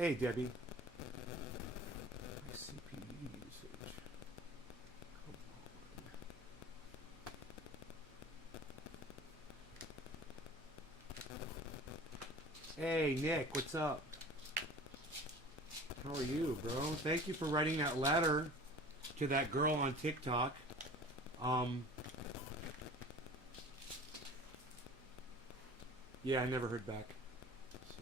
Hey, Debbie. CPE usage. Come on. Hey, Nick, what's up? How are you, bro? Thank you for writing that letter to that girl on TikTok. Yeah, I never heard back. So.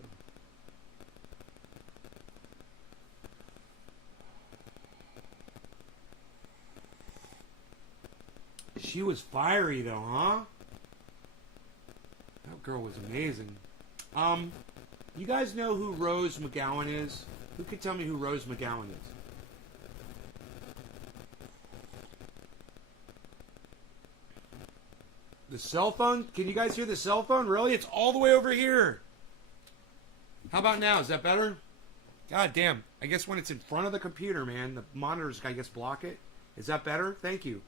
She was fiery though, huh? That girl was amazing. You guys know who Rose McGowan is? Who could tell me who Rose McGowan is? The cell phone? Can you guys hear the cell phone? Really? It's all the way over here. How about now? Is that better? God damn. I guess when it's in front of the computer, man, the monitors, I guess, block it. Is that better? Thank you.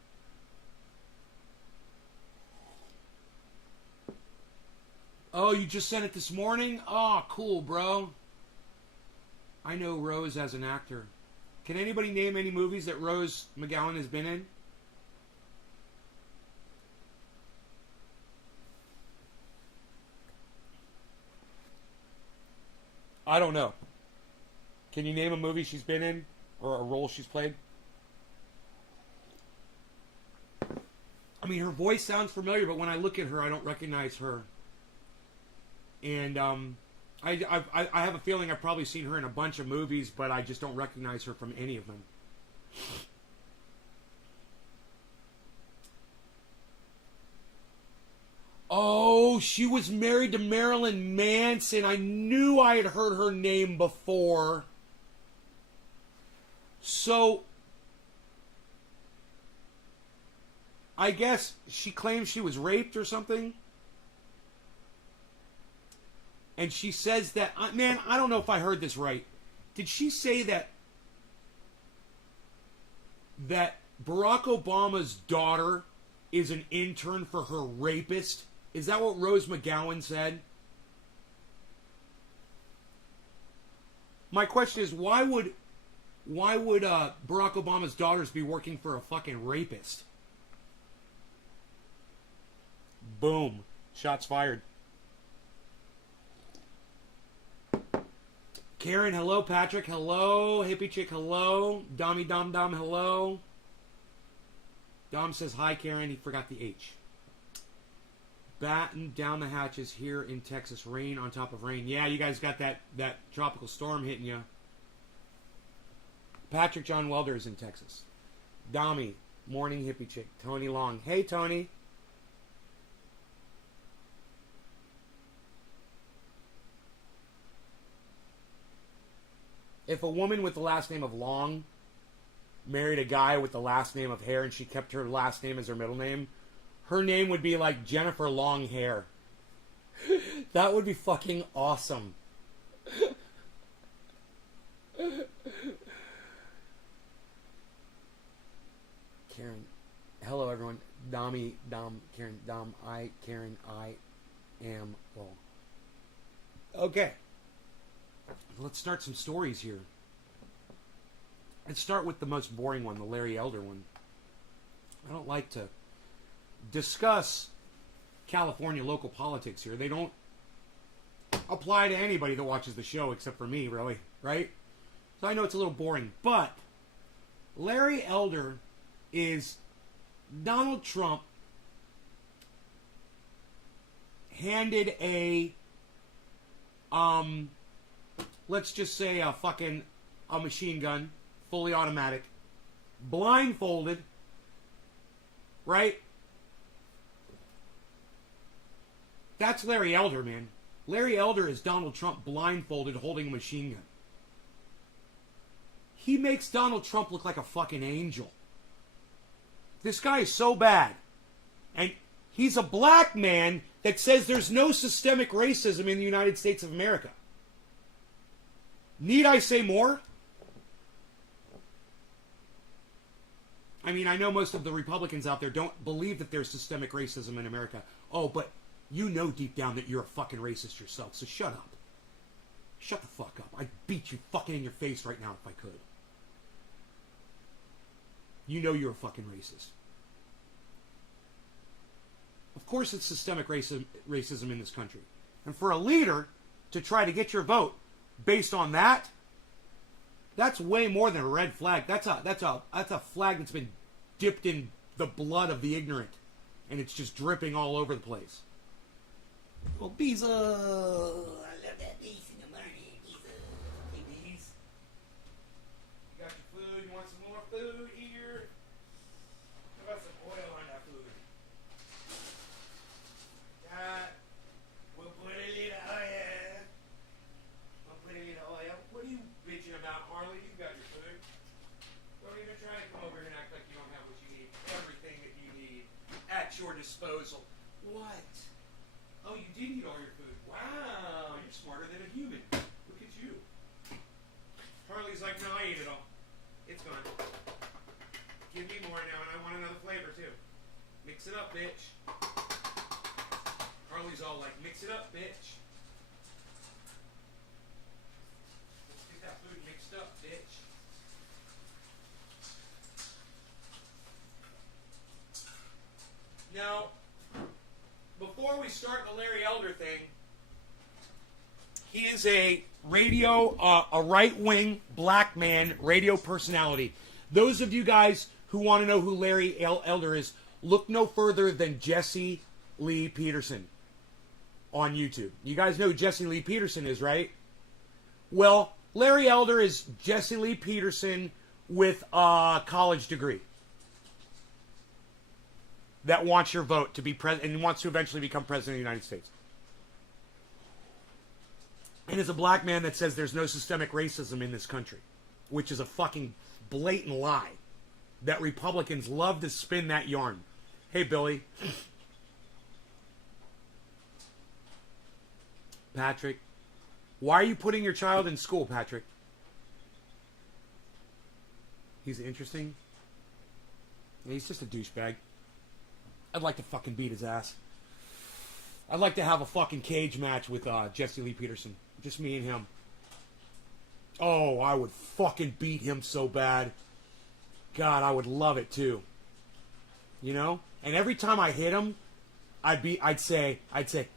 Oh, you just sent it this morning? Oh, cool, bro. I know Rose as an actor. Can anybody name any movies that Rose McGowan has been in? I don't know. Can you name a movie she's been in? Or a role she's played? I mean, her voice sounds familiar, but when I look at her, I don't recognize her. And I have a feeling I've probably seen her in a bunch of movies, but I just don't recognize her from any of them. Oh, she was married to Marilyn Manson. I knew I had heard her name before. So, I guess she claims she was raped or something. And she says that, man, I don't know if I heard this right. Did she say that Barack Obama's daughter is an intern for her rapist? Is that what Rose McGowan said? My question is, why would Barack Obama's daughters be working for a fucking rapist? Boom. Shots fired. Karen, hello. Patrick, hello. Hippie Chick, hello. Dommy Dom Dom, hello. Dom says, hi, Karen. He forgot the H. Batten down the hatches here in Texas. Rain on top of rain. Yeah, you guys got that tropical storm hitting you. Patrick John Welder is in Texas. Dommy, morning hippie chick. Tony Long. Hey, Tony. If a woman with the last name of Long married a guy with the last name of Hair and she kept her last name as her middle name, her name would be like Jennifer Long Hair. That would be fucking awesome. Karen, hello everyone. Dommy, Dom, Karen, Dom, Karen, I am well. Okay. Let's start some stories here. Let's start with the most boring one, the Larry Elder one. I don't like to discuss California local politics here. They don't apply to anybody that watches the show except for me, really, right? So I know it's a little boring, but Larry Elder is Donald Trump handed a let's just say a machine gun, fully automatic, blindfolded, right? That's Larry Elder, man. Larry Elder is Donald Trump blindfolded holding a machine gun. He makes Donald Trump look like a fucking angel. This guy is so bad. And he's a black man that says there's no systemic racism in the United States of America. Need I say more? I mean, I know most of the Republicans out there don't believe that there's systemic racism in America. Oh, but you know deep down that you're a fucking racist yourself, so shut up. Shut the fuck up. I'd beat you fucking in your face right now if I could. You know you're a fucking racist. Of course it's systemic racism in this country. And for a leader to try to get your vote based on that, that's way more than a red flag. That's a flag that's been dipped in the blood of the ignorant. And it's just dripping all over the place. Well, Beeza. I love that bees in the morning. Beeza. Hey, bees. You got your food? You want some more food here? How about some oil on that food? We'll put a little oil. We'll put a little oil. What are you bitching about, Harley? You got your food. Don't even try to come over here and act like you don't have what you need. Everything that you need at your disposal. What? Oh, you did eat all your food. Wow, you're smarter than a human. Look at you. Harley's like, no, I ate it all. It's gone. Give me more now, and I want another flavor, too. Mix it up, bitch. Harley's all like, mix it up, bitch. Let's get that food mixed up, bitch. Now, before we start the Larry Elder thing, he is a right-wing black man radio personality. Those of you guys who want to know who Larry Elder is, look no further than Jesse Lee Peterson on YouTube. You guys know who Jesse Lee Peterson is, right? Well, Larry Elder is Jesse Lee Peterson with a college degree that wants your vote to be president and wants to eventually become president of the United States. And is a black man that says there's no systemic racism in this country, which is a fucking blatant lie that Republicans love to spin that yarn. Hey, Billy. Patrick. Why are you putting your child in school, Patrick? He's interesting. Yeah, he's just a douchebag. I'd like to fucking beat his ass. I'd like to have a fucking cage match with Jesse Lee Peterson. Just me and him. Oh, I would fucking beat him so bad. God, I would love it too. You know? And every time I hit him, I'd say,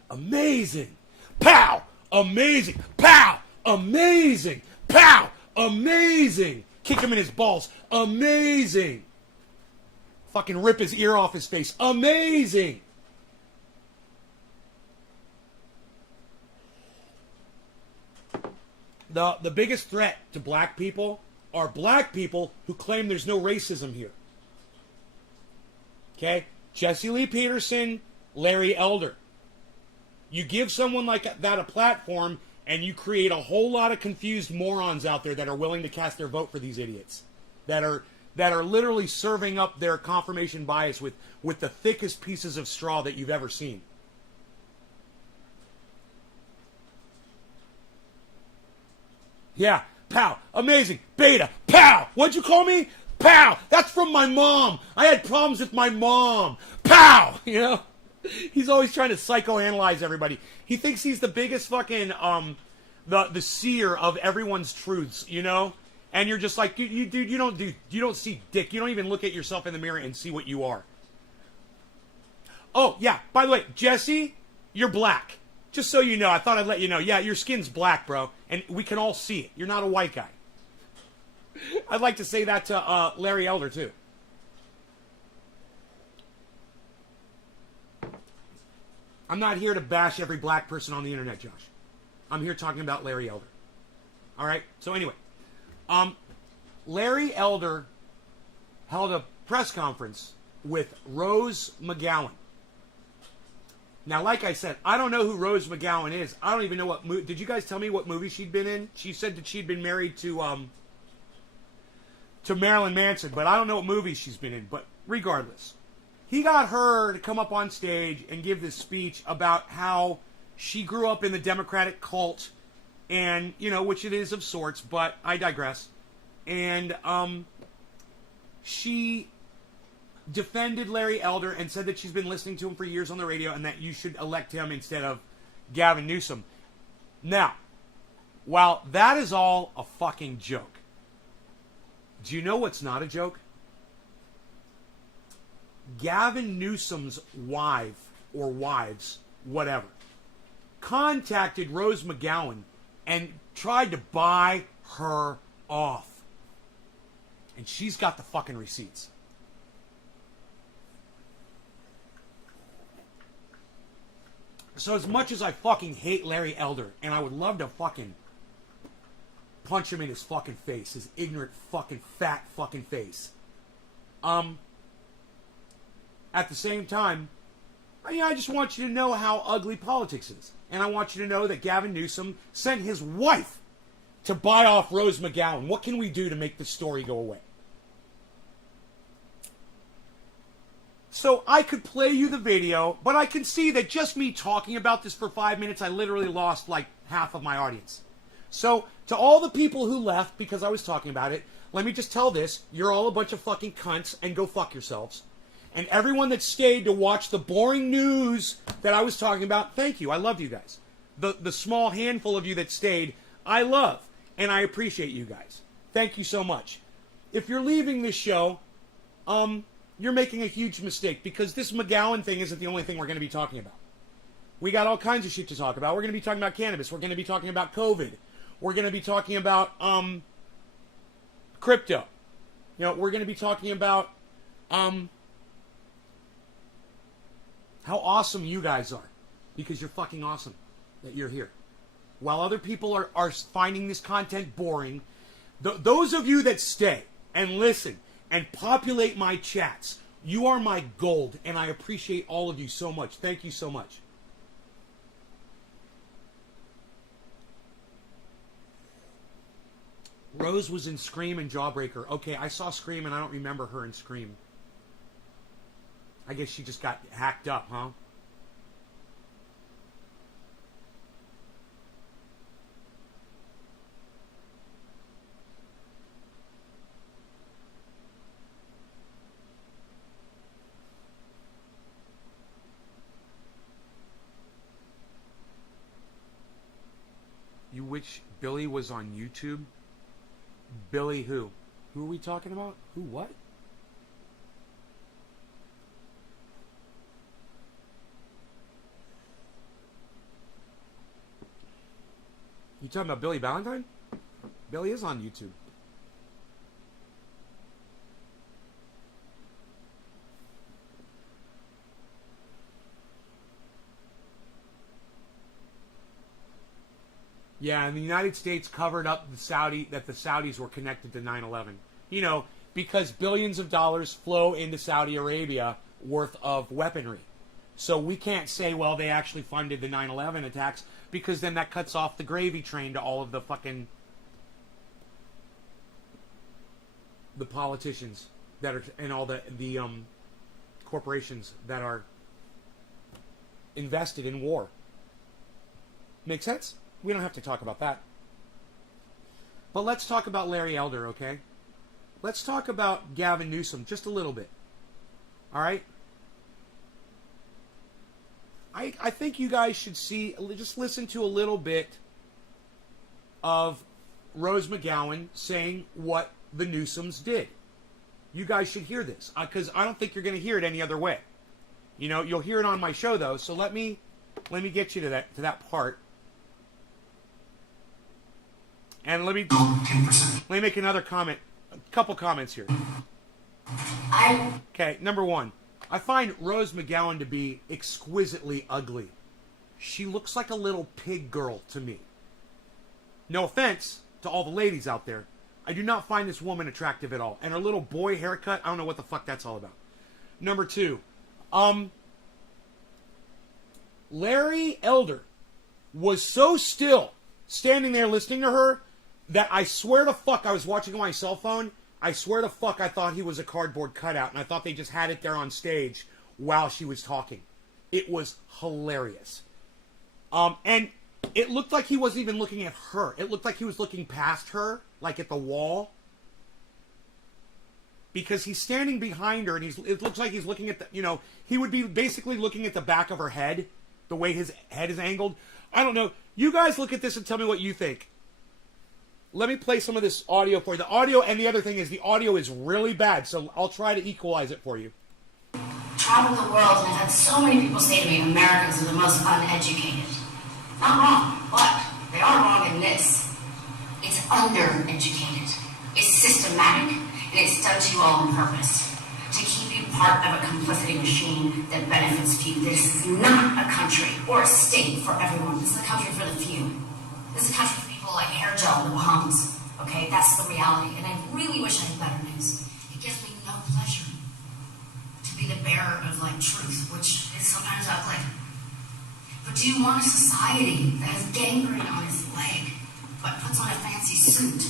amazing. Pow! Amazing. Pow! Amazing. Pow! Amazing. Kick him in his balls. Amazing. Fucking rip his ear off his face. Amazing. The biggest threat to black people are black people who claim there's no racism here. Okay? Jesse Lee Peterson, Larry Elder. You give someone like that a platform and you create a whole lot of confused morons out there that are willing to cast their vote for these idiots. That are literally serving up their confirmation bias with the thickest pieces of straw that you've ever seen. Yeah, pow, amazing, beta, pow, what'd you call me? Pow, that's from my mom. I had problems with my mom. Pow, you know? He's always trying to psychoanalyze everybody. He thinks he's the biggest fucking, the seer of everyone's truths, you know? And you're just like, dude, you don't see dick. You don't even look at yourself in the mirror and see what you are. Oh, yeah, by the way, Jesse, you're black. Just so you know, I thought I'd let you know. Yeah, your skin's black, bro. And we can all see it. You're not a white guy. I'd like to say that to Larry Elder, too. I'm not here to bash every black person on the internet, Josh. I'm here talking about Larry Elder. All right? So anyway, Larry Elder held a press conference with Rose McGowan. Now, like I said, I don't know who Rose McGowan is. I don't even know what movie. Did you guys tell me what movie she'd been in? She said that she'd been married to Marilyn Manson, but I don't know what movie she's been in. But regardless, he got her to come up on stage and give this speech about how she grew up in the Democratic cult, and, you know, which it is of sorts, but I digress. And she defended Larry Elder and said that she's been listening to him for years on the radio and that you should elect him instead of Gavin Newsom. Now, While that is all a fucking joke, do you know what's not a joke? Gavin Newsom's wife, or wives, whatever, contacted Rose McGowan and tried to buy her off. And she's got the fucking receipts. So as much as I fucking hate Larry Elder, and I would love to fucking punch him in his fucking face, his ignorant fucking fat fucking face. At the same time, I just want you to know how ugly politics is. And I want you to know that Gavin Newsom sent his wife to buy off Rose McGowan. What can we do to make this story go away? So I could play you the video, but I can see that just me talking about this for 5 minutes, I literally lost like half of my audience. So to all the people who left because I was talking about it, let me just tell this. You're all a bunch of fucking cunts and go fuck yourselves. And everyone that stayed to watch the boring news that I was talking about, thank you. I love you guys. The small handful of you that stayed, I love. And I appreciate you guys. Thank you so much. If you're leaving this show, you're making a huge mistake because this McGowan thing isn't the only thing we're going to be talking about. We got all kinds of shit to talk about. We're going to be talking about cannabis. We're going to be talking about COVID. We're going to be talking about crypto. We're going to be talking about how awesome you guys are, because you're fucking awesome that you're here. While other people are finding this content boring, those of you that stay and listen and populate my chats, you are my gold, and I appreciate all of you so much. Thank you so much. Rose was in Scream and Jawbreaker. Okay, I saw Scream and I don't remember her in Scream. I guess she just got hacked up, huh? You wish Billy was on YouTube? Billy who? Who are we talking about? Who what? You talking about Billy Valentine? Billy is on YouTube. Yeah, and the United States covered up the Saudis were connected to 9/11. Because billions of dollars flow into Saudi Arabia worth of weaponry. So we can't say, well, they actually funded the 9/11 attacks, because then that cuts off the gravy train to all of the fucking the politicians that are and all the corporations that are invested in war. Make sense? We don't have to talk about that. But let's talk about Larry Elder, okay? Let's talk about Gavin Newsom just a little bit. All right? I think you guys should just listen to a little bit of Rose McGowan saying what the Newsoms did. You guys should hear this, because I don't think you're going to hear it any other way. You'll hear it on my show, though, so let me get you to that part. And let me make another comment, a couple comments here. Okay, number one. I find Rose McGowan to be exquisitely ugly. She looks like a little pig girl to me. No offense to all the ladies out there. I do not find this woman attractive at all. And her little boy haircut, I don't know what the fuck that's all about. Number two. Larry Elder was so still standing there listening to her that I swear to fuck I was watching on my cell phone. I swear to fuck I thought he was a cardboard cutout, and I thought they just had it there on stage while she was talking. It was hilarious. And it looked like he wasn't even looking at her. It looked like he was looking past her, like at the wall. Because he's standing behind her, and it looks like he's looking at he would be basically looking at the back of her head, the way his head is angled. I don't know. You guys look at this and tell me what you think. let me play some of this audio for you. The audio, and the other thing is the audio is really bad, so I'll try to equalize it for you. Traveled the world, and I've had so many people say to me, Americans are the most uneducated. Not wrong, but they are wrong in this. It's undereducated. It's systematic, and it's done to you all on purpose. To keep you part of a complicity machine that benefits few. This is not a country or a state for everyone. This is a country for the few. This is a country for people like hair gel in the Bahamas. Okay, that's the reality. And I really wish I had better news. It gives me no pleasure to be the bearer of like truth, which is sometimes ugly. But do you want a society that has gangrene on its leg, but puts on a fancy suit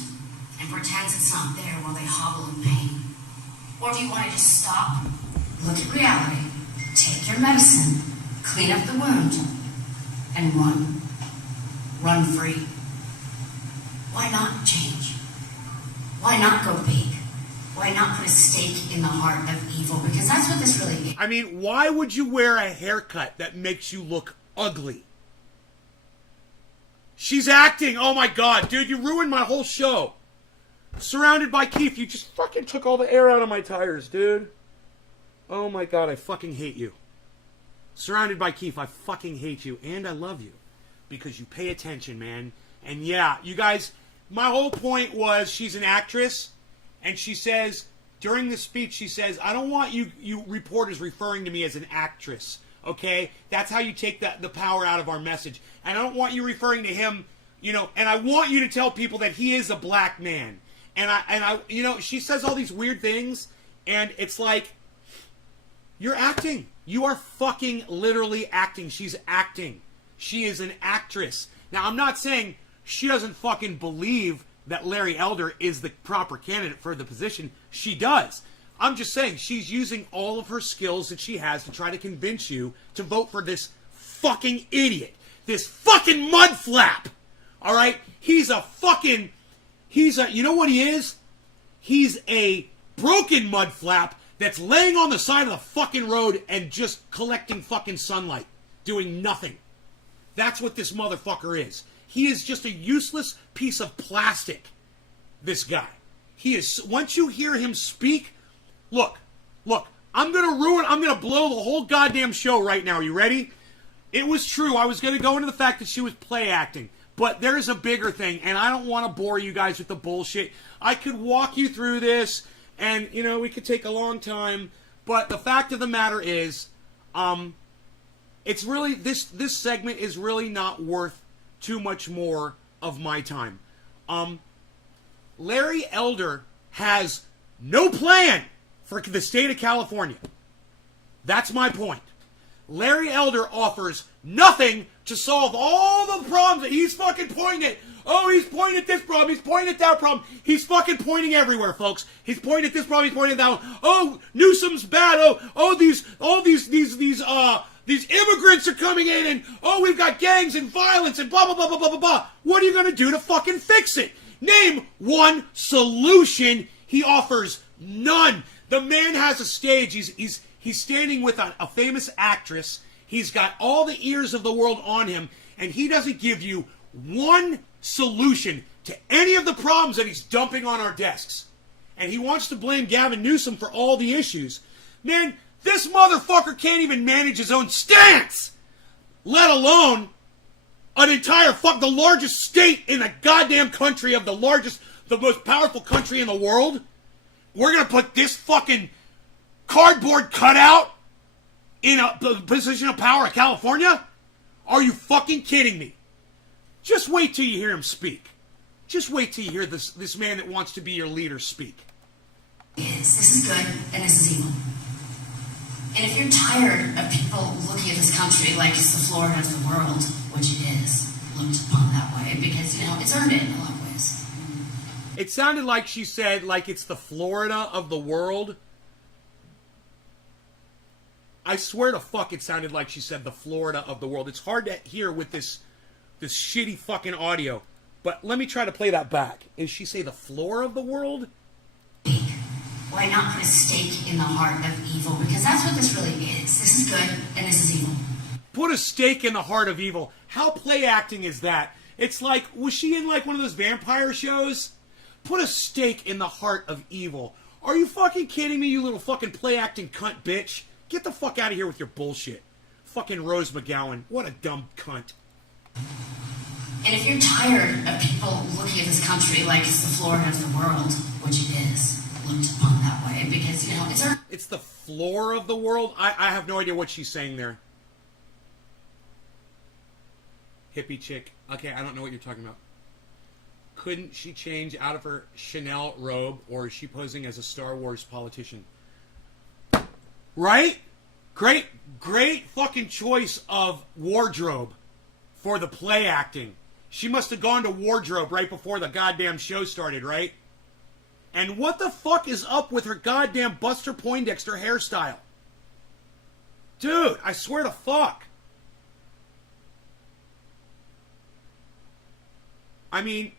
and pretends it's not there while they hobble in pain? Or do you want to just stop, look at reality, take your medicine, clean up the wound, and run? Run free. Why not change? Why not go big? Why not put a stake in the heart of evil? Because that's what this really is. I mean, why would you wear a haircut that makes you look ugly? She's acting. Oh my god, dude, you ruined my whole show. Surrounded by Keith, you just fucking took all the air out of my tires, dude. Oh my god, I fucking hate you. Surrounded by Keith, I fucking hate you. And I love you. Because you pay attention, man. And yeah, you guys, my whole point was she's an actress. And she says, during the speech, she says, I don't want you reporters referring to me as an actress. Okay? That's how you take the power out of our message. And I don't want you referring to him, you know, and I want you to tell people that he is a black man. And I, you know, she says all these weird things, and it's like, you're acting. You are fucking literally acting. She's acting. She is an actress. Now, I'm not saying she doesn't fucking believe that Larry Elder is the proper candidate for the position. She does. I'm just saying she's using all of her skills that she has to try to convince you to vote for this fucking idiot. This fucking mudflap. All right? He's a, you know what he is? He's a broken mudflap that's laying on the side of the fucking road and just collecting fucking sunlight. Doing nothing. That's what this motherfucker is. He is just a useless piece of plastic. This guy. He is, once you hear him speak, look, I'm gonna blow the whole goddamn show right now. Are you ready? It was true. I was gonna go into the fact that she was play acting. But there's a bigger thing, and I don't want to bore you guys with the bullshit. I could walk you through this, and, you know, we could take a long time. But the fact of the matter is, it's really, this segment is really not worth too much more of my time. Larry Elder has no plan for the state of California. That's my point. Larry Elder offers nothing to solve all the problems that he's fucking pointing at. Oh, he's pointing at this problem. He's pointing at that problem. He's fucking pointing everywhere, folks. He's pointing at this problem. He's pointing at that one. Oh, Newsom's bad. These immigrants are coming in, and we've got gangs and violence and blah blah blah blah blah blah blah. What are you gonna do to fucking fix it? Name one solution. He offers none. The man has a stage. He's standing with a famous actress. He's got all the ears of the world on him, and he doesn't give you one solution to any of the problems that he's dumping on our desks. And he wants to blame Gavin Newsom for all the issues. Man, this motherfucker can't even manage his own stance, let alone the largest state in the goddamn country of the most powerful country in the world. We're going to put this fucking cardboard cutout in the position of power of California? Are you fucking kidding me? Just wait till you hear him speak. Just wait till you hear this man that wants to be your leader speak. This is good and this is evil. And if you're tired of people looking at this country like it's the Florida of the world, which it is, looked upon that way, because, you know, it's earned it in a lot of ways. It sounded like she said, like it's the Florida of the world. I swear to fuck it sounded like she said the Florida of the world. It's hard to hear with this shitty fucking audio. But let me try to play that back. Did she say the floor of the world? Why not put a stake in the heart of evil? Because that's what this really is. This is good and this is evil. Put a stake in the heart of evil. How play acting is that? It's like, was she in like one of those vampire shows? Put a stake in the heart of evil. Are you fucking kidding me, you little fucking play-acting cunt bitch? Get the fuck out of here with your bullshit. Fucking Rose McGowan. What a dumb cunt. And if you're tired of people looking at this country like it's the Florida of the world, which it is, looked upon that way, because, you know, it's the floor of the world? I have no idea what she's saying there. Hippie chick. Okay, I don't know what you're talking about. Couldn't she change out of her Chanel robe, or is she posing as a Star Wars politician? Right? Great fucking choice of wardrobe for the play acting. She must have gone to wardrobe right before the goddamn show started, right? And what the fuck is up with her goddamn Buster Poindexter hairstyle? Dude, I swear to fuck. I mean,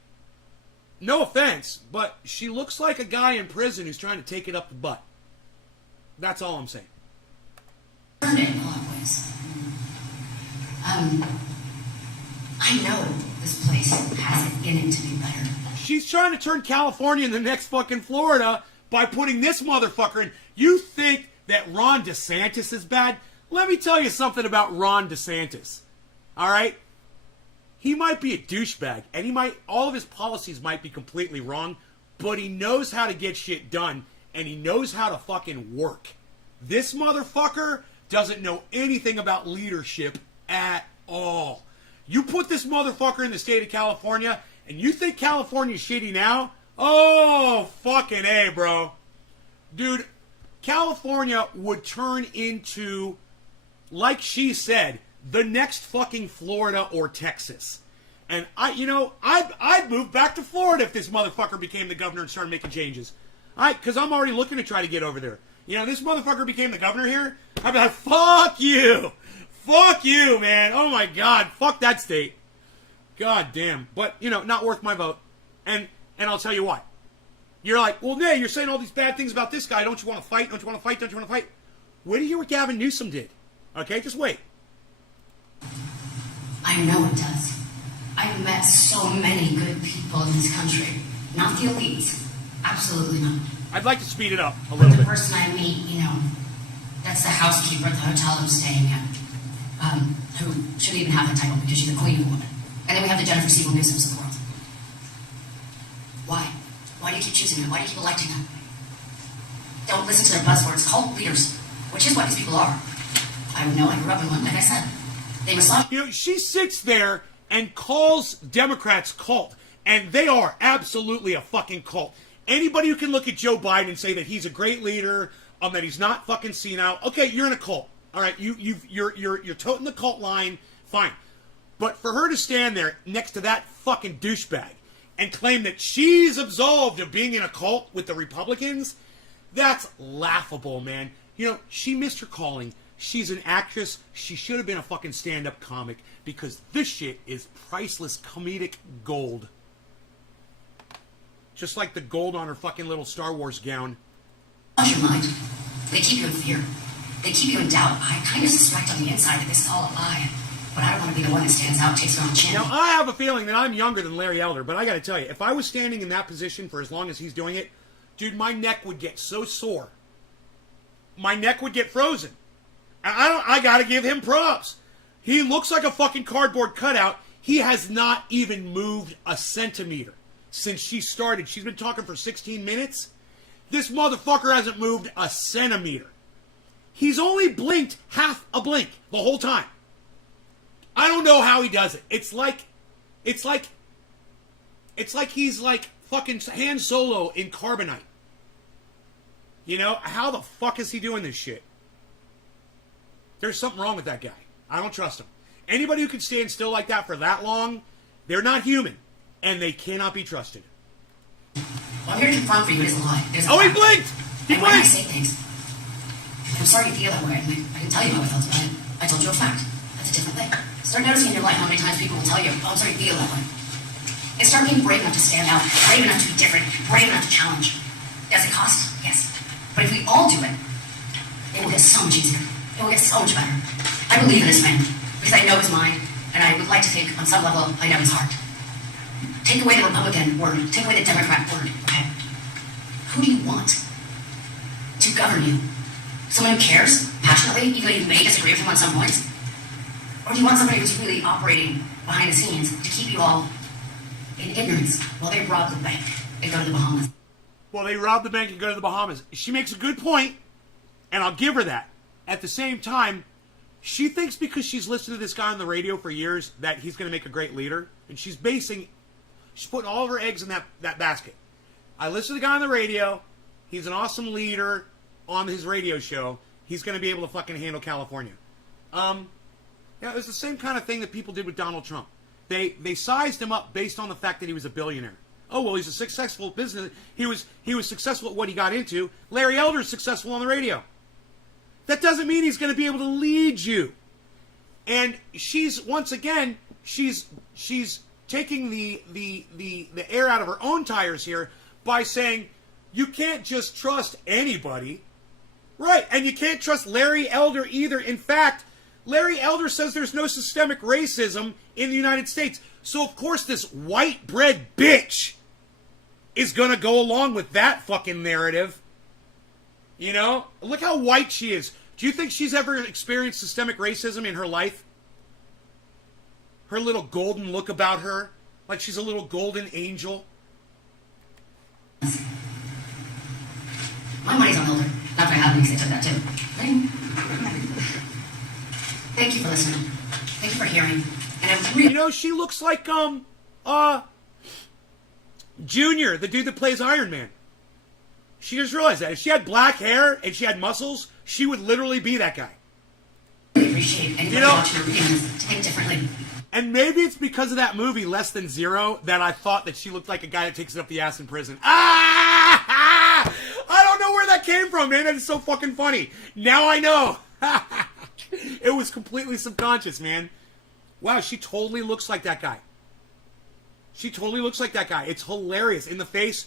no offense, but she looks like a guy in prison who's trying to take it up the butt. That's all I'm saying. In a lot of ways. I know this place has it in it to be better. She's trying to turn California into the next fucking Florida by putting this motherfucker in. You think that Ron DeSantis is bad? Let me tell you something about Ron DeSantis. All right? He might be a douchebag, and all of his policies might be completely wrong, but he knows how to get shit done, and he knows how to fucking work. This motherfucker doesn't know anything about leadership at all. You put this motherfucker in the state of California, and you think California's shitty now? Oh, fucking A, bro. Dude, California would turn into, like she said, the next fucking Florida or Texas. And I'd move back to Florida if this motherfucker became the governor and started making changes. Because I'm already looking to try to get over there. You know, this motherfucker became the governor here, I'd be like, fuck you. Fuck you, man. Oh my God. Fuck that state. God damn. But, not worth my vote. And I'll tell you why. You're like, well, Nay, you're saying all these bad things about this guy. Don't you want to fight? Don't you want to fight? Don't you want to fight? Wait till you hear what Gavin Newsom did. Okay, just wait. I know it does. I've met so many good people in this country. Not the elites. Absolutely not. I'd like to speed it up a But little the bit. person I meet, that's the housekeeper at the hotel I'm staying at. Who shouldn't even have that title because she's a queen of woman. And then we have the Jennifer Siegel Newsoms of the world. Why? Why do you keep choosing them? Why do you keep electing them? Don't listen to their buzzwords. Cult leaders, which is what these people are. I know, I grew up in one, like I said. They massage. She sits there and calls Democrats cult. And they are absolutely a fucking cult. Anybody who can look at Joe Biden and say that he's a great leader, that he's not fucking senile, okay, you're in a cult. All right, you're toting the cult line, fine. But for her to stand there next to that fucking douchebag and claim that she's absolved of being in a cult with the Republicans, that's laughable, man. She missed her calling. She's an actress. She should have been a fucking stand-up comic because this shit is priceless comedic gold. Just like the gold on her fucking little Star Wars gown. Your mind. They keep you in fear. They keep you in doubt. I kind of suspect on the inside that this is all a lie. But I don't want to be the one that stands out, takes it on the chin. Now, I have a feeling that I'm younger than Larry Elder, but I got to tell you, if I was standing in that position for as long as he's doing it, dude, my neck would get so sore. My neck would get frozen. I got to give him props. He looks like a fucking cardboard cutout. He has not even moved a centimeter since she started. She's been talking for 16 minutes. This motherfucker hasn't moved a centimeter. He's only blinked half a blink the whole time. I don't know how he does it. It's like he's like fucking Han Solo in Carbonite. How the fuck is he doing this shit? There's something wrong with that guy. I don't trust him. Anybody who can stand still like that for that long, they're not human, and they cannot be trusted. Well, I'm here to confirm for you it is a lie. There's a he fact. blinked! He And when I blinked! say things, I'm sorry you feel that way. I can tell you how I felt about it. I told you a fact. That's a different thing. Start noticing in your life how many times people will tell you, oh, I'm sorry you feel that way. And start being brave enough to stand out, brave enough to be different, brave enough to challenge. Does it cost? Yes. But if we all do it, it will get so much easier. It will get so much better. I believe in this man because I know his mind, and I would like to think on some level I know his heart. Take away the Republican word. Take away the Democrat word. Okay? Who do you want to govern you? Someone who cares passionately, even though you may disagree with him on some points? Or do you want somebody who's really operating behind the scenes to keep you all in ignorance while they rob the bank and go to the Bahamas? Well, they rob the bank and go to the Bahamas. She makes a good point, and I'll give her that. At the same time, she thinks because she's listened to this guy on the radio for years that he's going to make a great leader, and she's putting all of her eggs in that basket. I listen to the guy on the radio. He's an awesome leader on his radio show. He's going to be able to fucking handle California. Yeah, it was the same kind of thing that people did with Donald Trump. They sized him up based on the fact that he was a billionaire. Oh, well, he's a successful business. He was successful at what he got into. Larry Elder's successful on the radio. That doesn't mean he's going to be able to lead you. And she's taking the air out of her own tires here by saying you can't just trust anybody. Right, and you can't trust Larry Elder either. In fact, Larry Elder says there's no systemic racism in the United States. So, of course, this white bread bitch is going to go along with that fucking narrative. You know? Look how white she is. Do you think she's ever experienced systemic racism in her life? Her little golden look about her, like she's a little golden angel. My money's on Elder. Not very happy because I took that too. Thank you for listening. Thank you for hearing. And I'm really... You know, she looks like, Junior, the dude that plays Iron Man. She just realized that. If she had black hair and she had muscles, she would literally be that guy. I appreciate anybody watching or reading this to think differently. And maybe it's because of that movie, Less Than Zero, that I thought that she looked like a guy that takes it up the ass in prison. I don't know where that came from, man. That is so fucking funny. Now I know. It was completely subconscious, man. Wow, she totally looks like that guy. She totally looks like that guy. It's hilarious. In the face,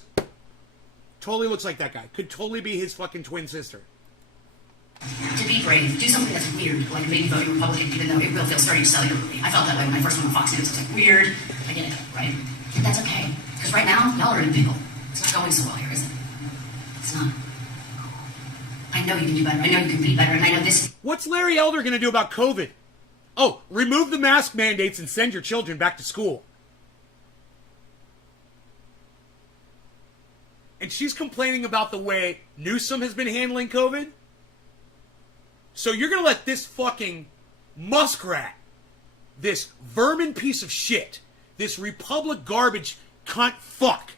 totally looks like that guy. Could totally be his fucking twin sister. To be brave, do something that's weird, like maybe voting Republican, even though it will feel starting to sell your movie. I felt that way when I first went on Fox News. It's like, weird. I get it, right? And that's okay. Because right now, y'all are in a pickle. It's not going so well here, is it? It's not. I know you can do better. I know you can be better. And I know this... What's Larry Elder going to do about COVID? Oh, remove the mask mandates and send your children back to school. And she's complaining about the way Newsom has been handling COVID? So you're going to let this fucking muskrat, this vermin piece of shit, this Republic garbage cunt fuck,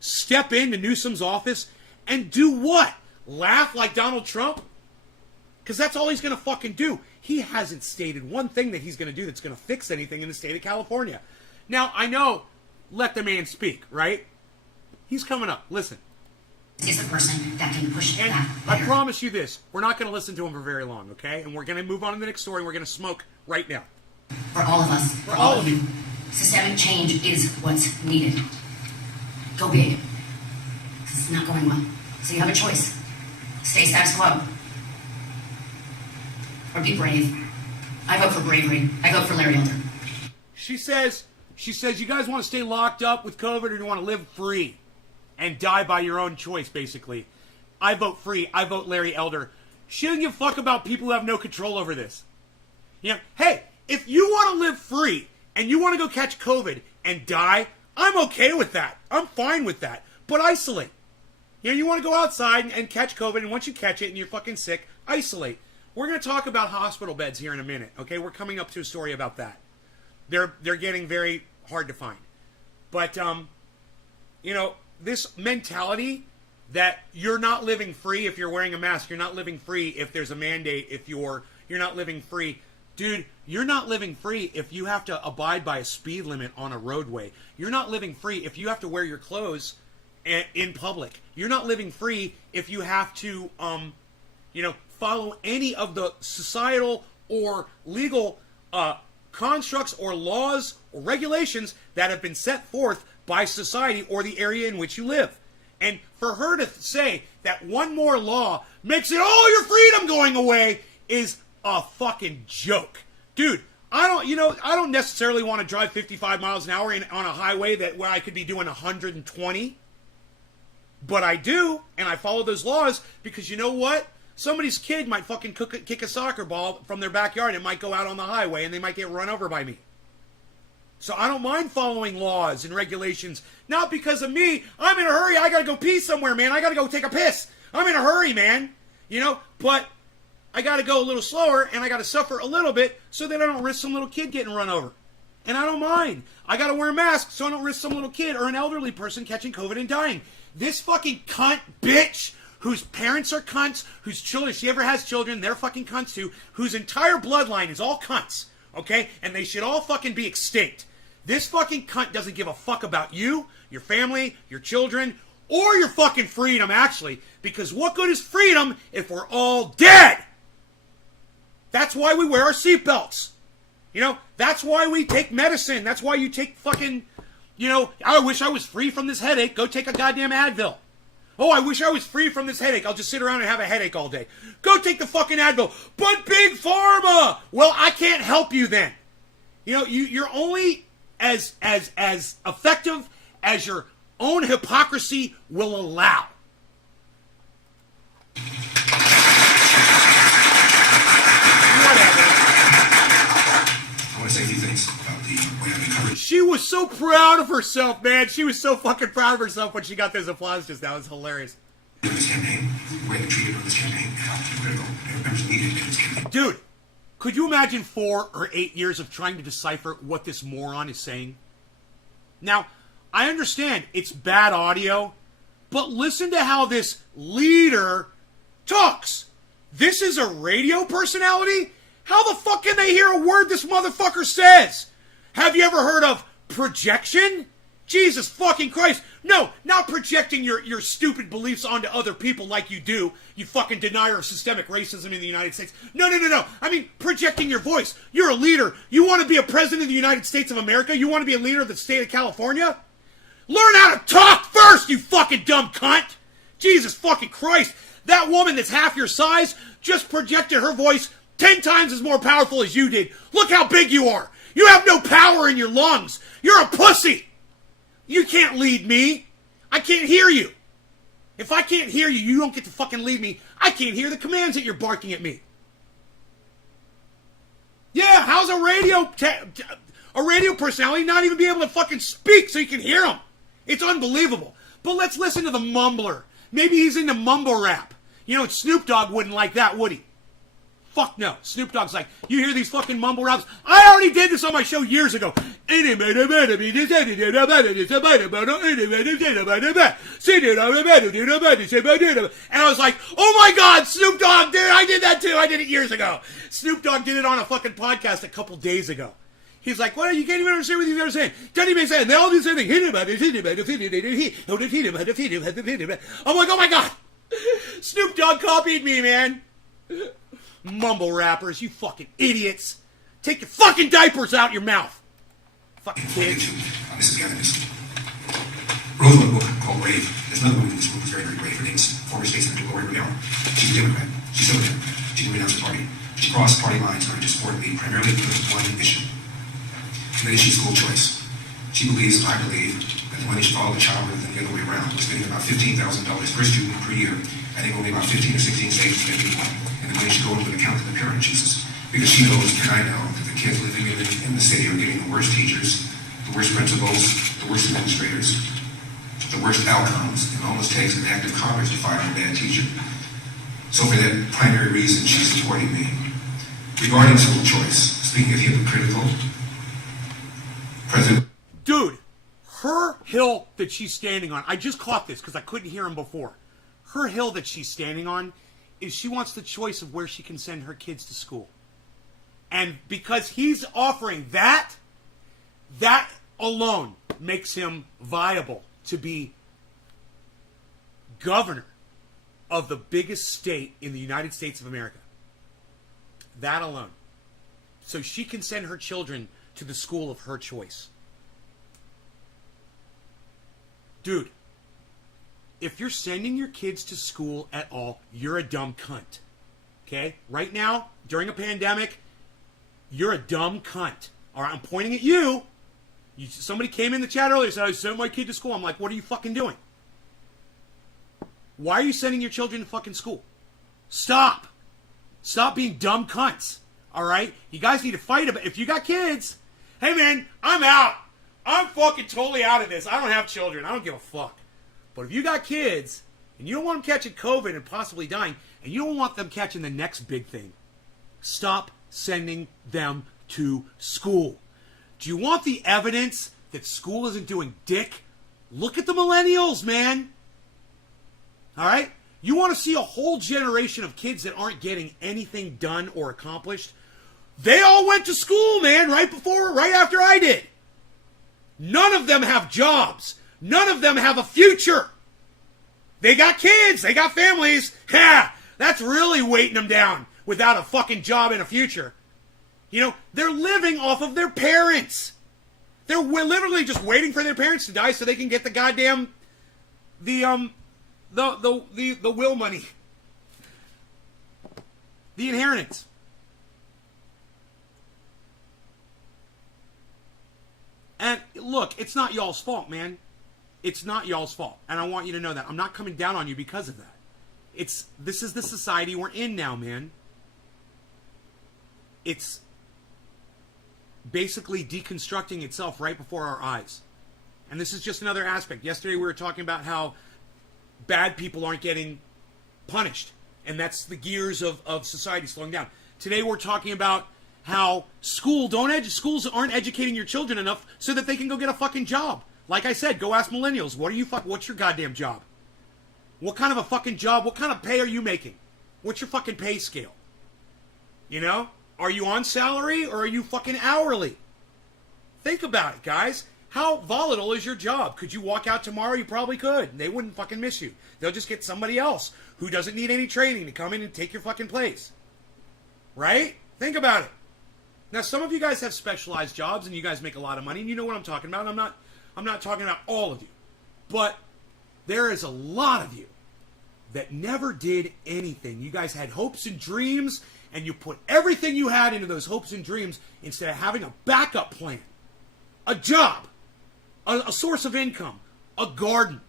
step into Newsom's office and do what? Laugh like Donald Trump? Because that's all he's going to fucking do. He hasn't stated one thing that he's going to do that's going to fix anything in the state of California. Now, I know, let the man speak, right? He's coming up. Listen. Is the person that can push and that I promise you this. We're not going to listen to him for very long, okay? And we're going to move on to the next story. We're going to smoke right now. For all of us. For all of you. Systemic change is what's needed. Go big. It's not going well. So you have a choice. Stay status quo. Or be brave. I vote for bravery. I vote for Larry Elder. She says, you guys want to stay locked up with COVID or do you want to live free and die by your own choice, basically? I vote free. I vote Larry Elder. She doesn't give a fuck about people who have no control over this. You know, hey, if you want to live free and you want to go catch COVID and die, I'm okay with that. I'm fine with that. But isolate. You know, you want to go outside and catch COVID, and once you catch it and you're fucking sick, isolate. We're going to talk about hospital beds here in a minute, okay? We're coming up to a story about that. They're getting very hard to find. But, you know, this mentality that you're not living free if you're wearing a mask, you're not living free if there's a mandate, if you're not living free. Dude, you're not living free if you have to abide by a speed limit on a roadway. You're not living free if you have to wear your clothes in public. You're not living free if you have to, you know, follow any of the societal or legal constructs or laws or regulations that have been set forth by society or the area in which you live. And for her to say that one more law makes it all your freedom going away is a fucking joke. Dude, I don't necessarily want to drive 55 miles an hour on a highway where I could be doing 120. But I do, and I follow those laws because you know what? Somebody's kid might fucking kick a soccer ball from their backyard. It might go out on the highway, and they might get run over by me. So I don't mind following laws and regulations. Not because of me. I'm in a hurry. I got to go pee somewhere, man. I got to go take a piss. I'm in a hurry, man. But I got to go a little slower, and I got to suffer a little bit so that I don't risk some little kid getting run over. And I don't mind. I got to wear a mask so I don't risk some little kid or an elderly person catching COVID and dying. This fucking cunt bitch whose parents are cunts, whose children, if she ever has children, they're fucking cunts too, whose entire bloodline is all cunts, okay? And they should all fucking be extinct. This fucking cunt doesn't give a fuck about you, your family, your children, or your fucking freedom, actually. Because what good is freedom if we're all dead? That's why we wear our seatbelts. That's why we take medicine. That's why you take fucking, I wish I was free from this headache. Go take a goddamn Advil. Oh, I wish I was free from this headache. I'll just sit around and have a headache all day. Go take the fucking Advil. But Big Pharma! Well, I can't help you then. You're only as effective as your own hypocrisy will allow. I want to say a few things about the way I've been covered. She was so proud of herself, man. She was so fucking proud of herself when she got those applause just now. It was hilarious. This campaign, the way I've been treated on this campaign, and how critical members of the media in this campaign. Dude, could you imagine 4 or 8 years of trying to decipher what this moron is saying? Now, I understand it's bad audio, but listen to how this leader talks. This is a radio personality? How the fuck can they hear a word this motherfucker says? Have you ever heard of projection? Jesus fucking Christ. No, not projecting your stupid beliefs onto other people like you do, you fucking denier of systemic racism in the United States. No. I mean, projecting your voice. You're a leader. You want to be a president of the United States of America? You want to be a leader of the state of California? Learn how to talk first, you fucking dumb cunt. Jesus fucking Christ. That woman that's half your size just projected her voice 10 times as more powerful as you did. Look how big you are. You have no power in your lungs. You're a pussy. You can't lead me. I can't hear you. If I can't hear you, you don't get to fucking lead me. I can't hear the commands that you're barking at me. Yeah, how's a radio personality not even be able to fucking speak so you can hear him? It's unbelievable. But let's listen to the mumbler. Maybe he's into mumble rap. Snoop Dogg wouldn't like that, would he? Fuck no. Snoop Dogg's like, you hear these fucking mumble raps? I already did this on my show years ago. And I was like, oh my God, Snoop Dogg, dude, I did that too. I did it years ago. Snoop Dogg did it on a fucking podcast a couple days ago. He's like, what? You can't even understand what these guys are saying. Can't even say it. They all do the same thing. I'm like, oh my God. Snoop Dogg copied me, man. Mumble rappers, you fucking idiots. Take your fucking diapers out your mouth. Fucking kids. This is Gavin. Roosevelt book called Brave. There's another woman in this group who's very, very brave. Her name's former state senator Gloria Brown. She's a Democrat. She's still a Democrat. She didn't renounce the party. She crossed party lines in order to support me primarily because of one issue. And that issue is school choice. She believes, I believe, that the money should follow the child rather than the other way around. We're spending about $15,000 per student per year. I think only about 15 or 16 states spend any money. And the money should go into an account that the parent chooses. Because she knows, and I know, that the kids living in the city are getting the worst teachers, the worst principals, the worst administrators, the worst outcomes. It almost takes an act of Congress to fire a bad teacher. So for that primary reason, she's supporting me. Regarding school choice, speaking of hypocritical, President... Dude, her hill that she's standing on, I just caught this because I couldn't hear him before. Her hill that she's standing on is she wants the choice of where she can send her kids to school. And because he's offering that alone makes him viable to be governor of the biggest state in the United States of America. That alone. So she can send her children to the school of her choice. Dude, if you're sending your kids to school at all, you're a dumb cunt. Okay? Right now, during a pandemic, You're a dumb cunt. All right, I'm pointing at you. Somebody came in the chat earlier and said, I sent my kid to school. I'm like, what are you fucking doing? Why are you sending your children to fucking school? Stop. Stop being dumb cunts. All right? You guys need to fight about it. If you got kids, hey, man, I'm out. I'm fucking totally out of this. I don't have children. I don't give a fuck. But if you got kids and you don't want them catching COVID and possibly dying, and you don't want them catching the next big thing, stop sending them to school. Do you want the evidence that school isn't doing dick? Look at the millennials, man. All right? You want to see a whole generation of kids that aren't getting anything done or accomplished? They all went to school, man, right after I did. None of them have jobs. None of them have a future. They got kids. They got families. Ha! That's really weighting them down without a fucking job and a future. You know, they're living off of their parents. They're literally just waiting for their parents to die so they can get the goddamn the will money. The inheritance. And look, it's not y'all's fault, man. It's not y'all's fault. And I want you to know that. I'm not coming down on you because of that. This is the society we're in now, man. It's basically deconstructing itself right before our eyes. And this is just another aspect. Yesterday we were talking about how bad people aren't getting punished. And that's the gears of society slowing down. Today we're talking about how schools aren't educating your children enough so that they can go get a fucking job. Like I said, go ask millennials. What's your goddamn job? What kind of a fucking job? What kind of pay are you making? What's your fucking pay scale? You know? Are you on salary or are you fucking hourly? Think about it, guys. How volatile is your job? Could you walk out tomorrow? You probably could. They wouldn't fucking miss you. They'll just get somebody else who doesn't need any training to come in and take your fucking place. Right? Think about it. Now, some of you guys have specialized jobs and you guys make a lot of money and you know what I'm talking about. I'm not talking about all of you. But there is a lot of you that never did anything. You guys had hopes and dreams and you put everything you had into those hopes and dreams instead of having a backup plan, a job, a source of income, a garden,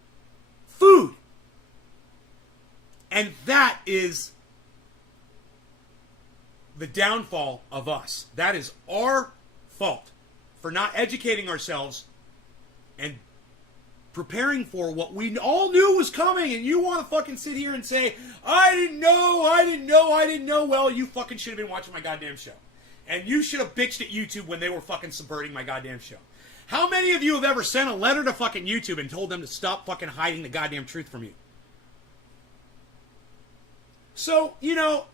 food. And that is the downfall of us. That is our fault for not educating ourselves and preparing for what we all knew was coming. And you want to fucking sit here and say, I didn't know. Well, you fucking should have been watching my goddamn show. And you should have bitched at YouTube when they were fucking subverting my goddamn show. How many of you have ever sent a letter to fucking YouTube and told them to stop fucking hiding the goddamn truth from you? So, you know,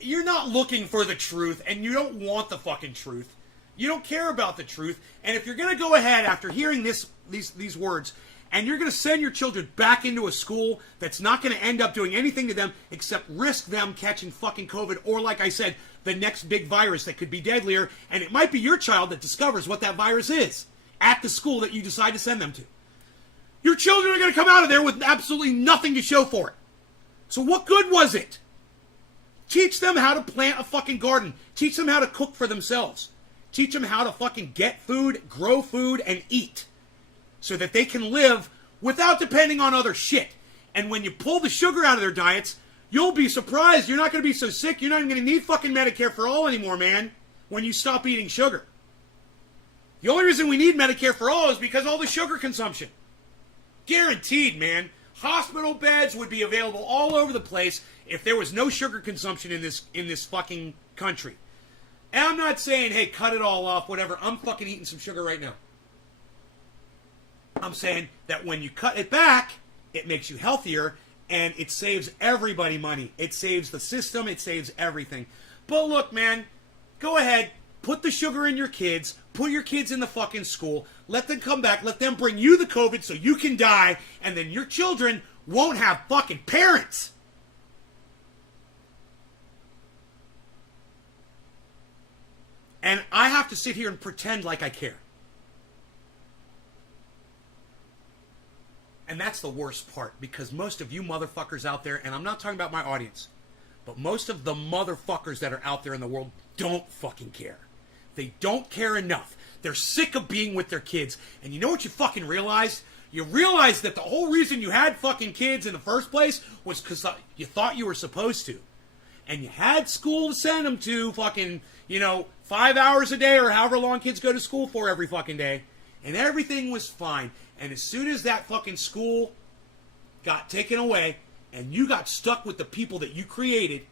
you're not looking for the truth and you don't want the fucking truth. You don't care about the truth. And if you're going to go ahead after hearing these words and you're going to send your children back into a school that's not going to end up doing anything to them except risk them catching fucking COVID or, like I said, the next big virus that could be deadlier, and it might be your child that discovers what that virus is at the school that you decide to send them to. Your children are going to come out of there with absolutely nothing to show for it. So what good was it? Teach them how to plant a fucking garden. Teach them how to cook for themselves. Teach them how to fucking get food, grow food, and eat. So that they can live without depending on other shit. And when you pull the sugar out of their diets, you'll be surprised. You're not going to be so sick. You're not even going to need fucking Medicare for all anymore, man, when you stop eating sugar. The only reason we need Medicare for all is because of all the sugar consumption. Guaranteed, man. Hospital beds would be available all over the place if there was no sugar consumption in this fucking country. And I'm not saying, hey, cut it all off, whatever. I'm fucking eating some sugar right now. I'm saying that when you cut it back, it makes you healthier, and it saves everybody money. It saves the system. It saves everything. But look, man, go ahead. Put the sugar in your kids. Put your kids in the fucking school. Let them come back. Let them bring you the COVID so you can die, and then your children won't have fucking parents. And I have to sit here and pretend like I care. And that's the worst part, because most of you motherfuckers out there, and I'm not talking about my audience, But most of the motherfuckers that are out there in the world don't fucking care. They don't care enough. They're sick of being with their kids. And you know what you fucking realized? You realized that the whole reason you had fucking kids in the first place was because you thought you were supposed to. And you had school to send them to fucking, 5 hours a day or however long kids go to school for every fucking day. And everything was fine. And as soon as that fucking school got taken away and you got stuck with the people that you created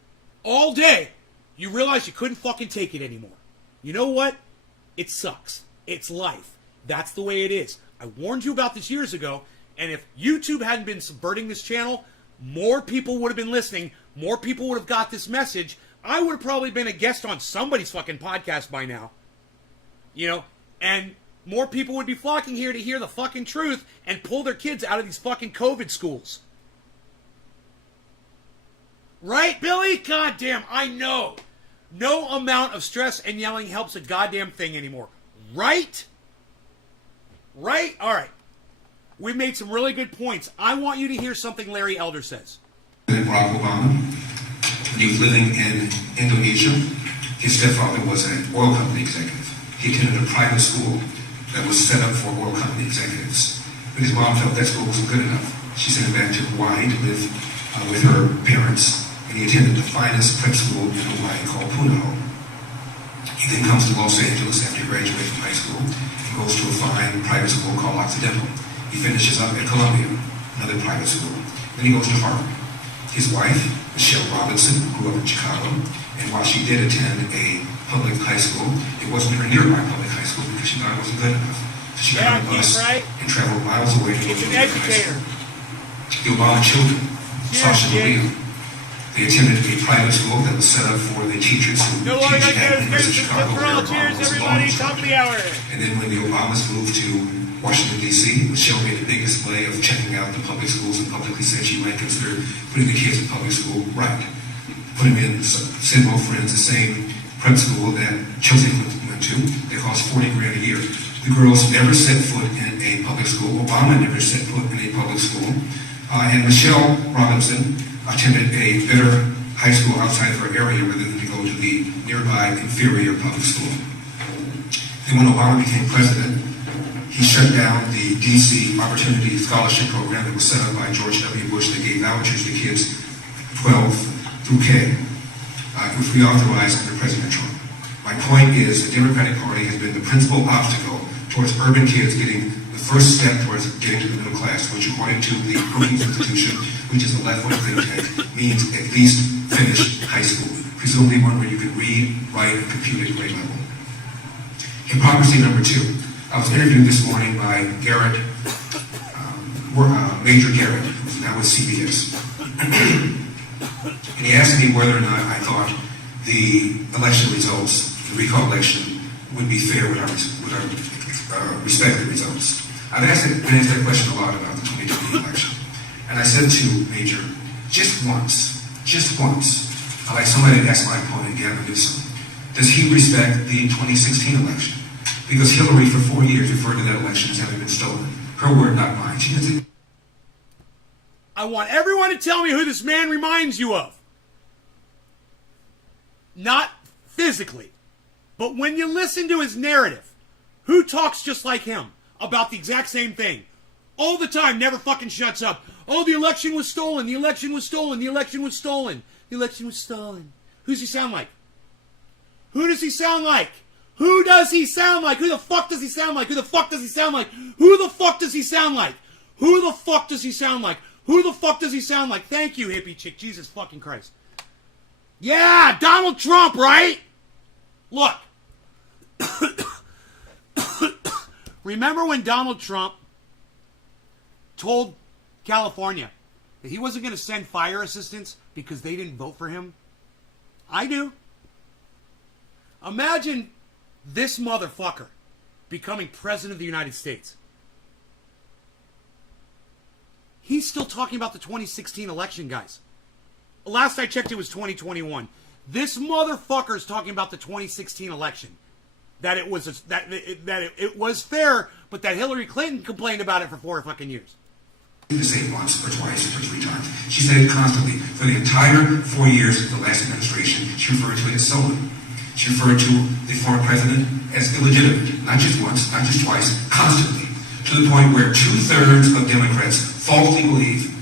all day, you realized you couldn't fucking take it anymore. You know what? It sucks. It's life. That's the way it is. I warned you about this years ago, and if YouTube hadn't been subverting this channel, more people would have been listening, more people would have got this message. I would have probably been a guest on somebody's fucking podcast by now. And more people would be flocking here to hear the fucking truth and pull their kids out of these fucking COVID schools. Right, Billy? Goddamn, I know. No amount of stress and yelling helps a goddamn thing anymore. Right? Right? All right. We've made some really good points. I want you to hear something Larry Elder says. Barack Obama, when he was living in Indonesia, his stepfather was an oil company executive. He attended a private school that was set up for oil company executives. But his mom felt that school wasn't good enough. She sent him back to Hawaii to live with her parents, and he attended the finest prep school in Hawaii called Punahou. He then comes to Los Angeles after he graduates from high school and goes to a fine private school called Occidental. He finishes up at Columbia, another private school. Then he goes to Harvard. His wife, Michelle Robinson, grew up in Chicago, and while she did attend a public high school, it wasn't her nearby public high school because she thought it wasn't good enough. So she got on a bus and traveled miles away to go to high school. The Obama children, Sasha Maria, they attended a private school that was set up for the teachers who teach at the University of Chicago. And then when the Obamas moved to Washington, D.C., Michelle made a big display of checking out the public schools and publicly said she might consider putting the kids in public school right. Put them in, send both friends, the same prep school that Chelsea went to. They cost $40,000 a year. The girls never set foot in a public school. Obama never set foot in a public school. And Michelle Robinson attended a better high school outside of her area rather than to go to the nearby inferior public school. And when Obama became president, he shut down the D.C. Opportunity Scholarship Program that was set up by George W. Bush that gave vouchers to kids 12 through K, which we authorized under President Trump. My point is the Democratic Party has been the principal obstacle towards urban kids getting the first step towards getting to the middle class, which according to the Brookings Institution, which is a left-wing think tank, means at least finish high school, presumably one where you can read, write, and compute at grade level. Hypocrisy number 2. I was interviewed this morning by Garrett, Major Garrett, who's now with CBS. And he asked me whether or not I thought the election results, the recall election, would be fair with our respective results. I've been asked that question a lot about the 2020 election. And I said to Major, just once, I'd like somebody to ask my opponent, Gavin Newsom, does he respect the 2016 election? Because Hillary, for 4 years, referred to that election as having been stolen. Her word, not mine. She doesn't. I want everyone to tell me who this man reminds you of. Not physically, but when you listen to his narrative, who talks just like him about the exact same thing? All the time, never fucking shuts up. Oh, the election was stolen, the election was stolen, the election was stolen, the election was stolen. Who does he sound like? Who does he sound like? Who does he sound like? Who the fuck does he sound like? Who the fuck does he sound like? Who the fuck does he sound like? Who the fuck does he sound like? Who the fuck does he sound like? Thank you, hippie chick. Jesus fucking Christ. Yeah, Donald Trump, right? Look. Remember when Donald Trump told California that he wasn't going to send fire assistance because they didn't vote for him? I do. Imagine this motherfucker becoming president of the United States. He's still talking about the 2016 election, guys. Last I checked, it was 2021. This motherfucker's talking about the 2016 election. That it was fair, but that Hillary Clinton complained about it for 4 fucking years. to say it once or twice or 3 times. She said it constantly. For the entire 4 years of the last administration, she referred to it as stolen. She referred to the former president as illegitimate, not just once, not just twice, constantly, to the point where 2/3 of Democrats falsely believe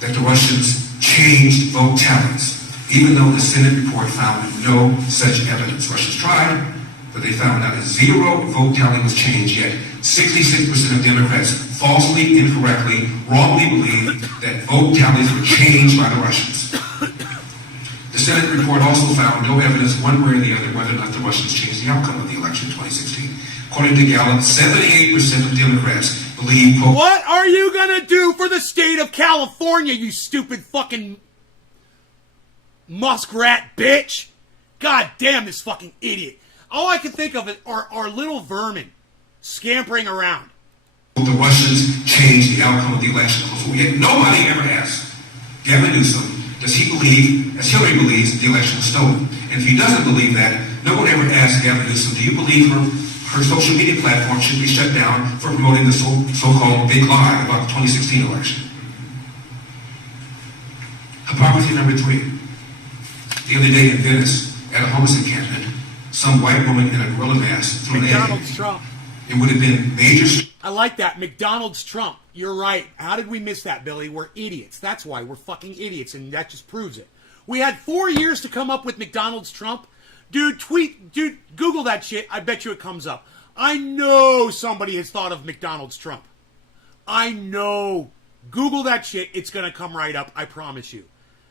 that the Russians changed vote tallies, even though the Senate report found no such evidence. Russians tried, but they found not a 0 vote tally was changed yet. 66% of Democrats falsely, incorrectly, wrongly believe that vote tallies were changed by the Russians. The Senate report also found no evidence one way or the other whether or not the Russians changed the outcome of the election in 2016. According to Gallup, 78% of Democrats believe... What are you gonna do for the state of California, you stupid fucking muskrat bitch? God damn this fucking idiot. All I can think of are little vermin scampering around. The Russians changed the outcome of the election. Yet nobody ever asked Gavin Newsom, does he believe, as Hillary believes, the election was stolen? And if he doesn't believe that, no one ever asked Gavin Newsom, do you believe her social media platform should be shut down for promoting the so-called big lie about the 2016 election? Hypocrisy number 3. The other day in Venice, at a homeless encampment, some white woman in a gorilla mask threw an egg. McDonald's Trump. It would have been major... I like that. McDonald's Trump. You're right. How did we miss that, Billy? We're idiots. That's why. We're fucking idiots, and that just proves it. We had 4 years to come up with McDonald's Trump. Dude, Google that shit. I bet you it comes up. I know somebody has thought of McDonald's Trump. I know. Google that shit. It's going to come right up. I promise you.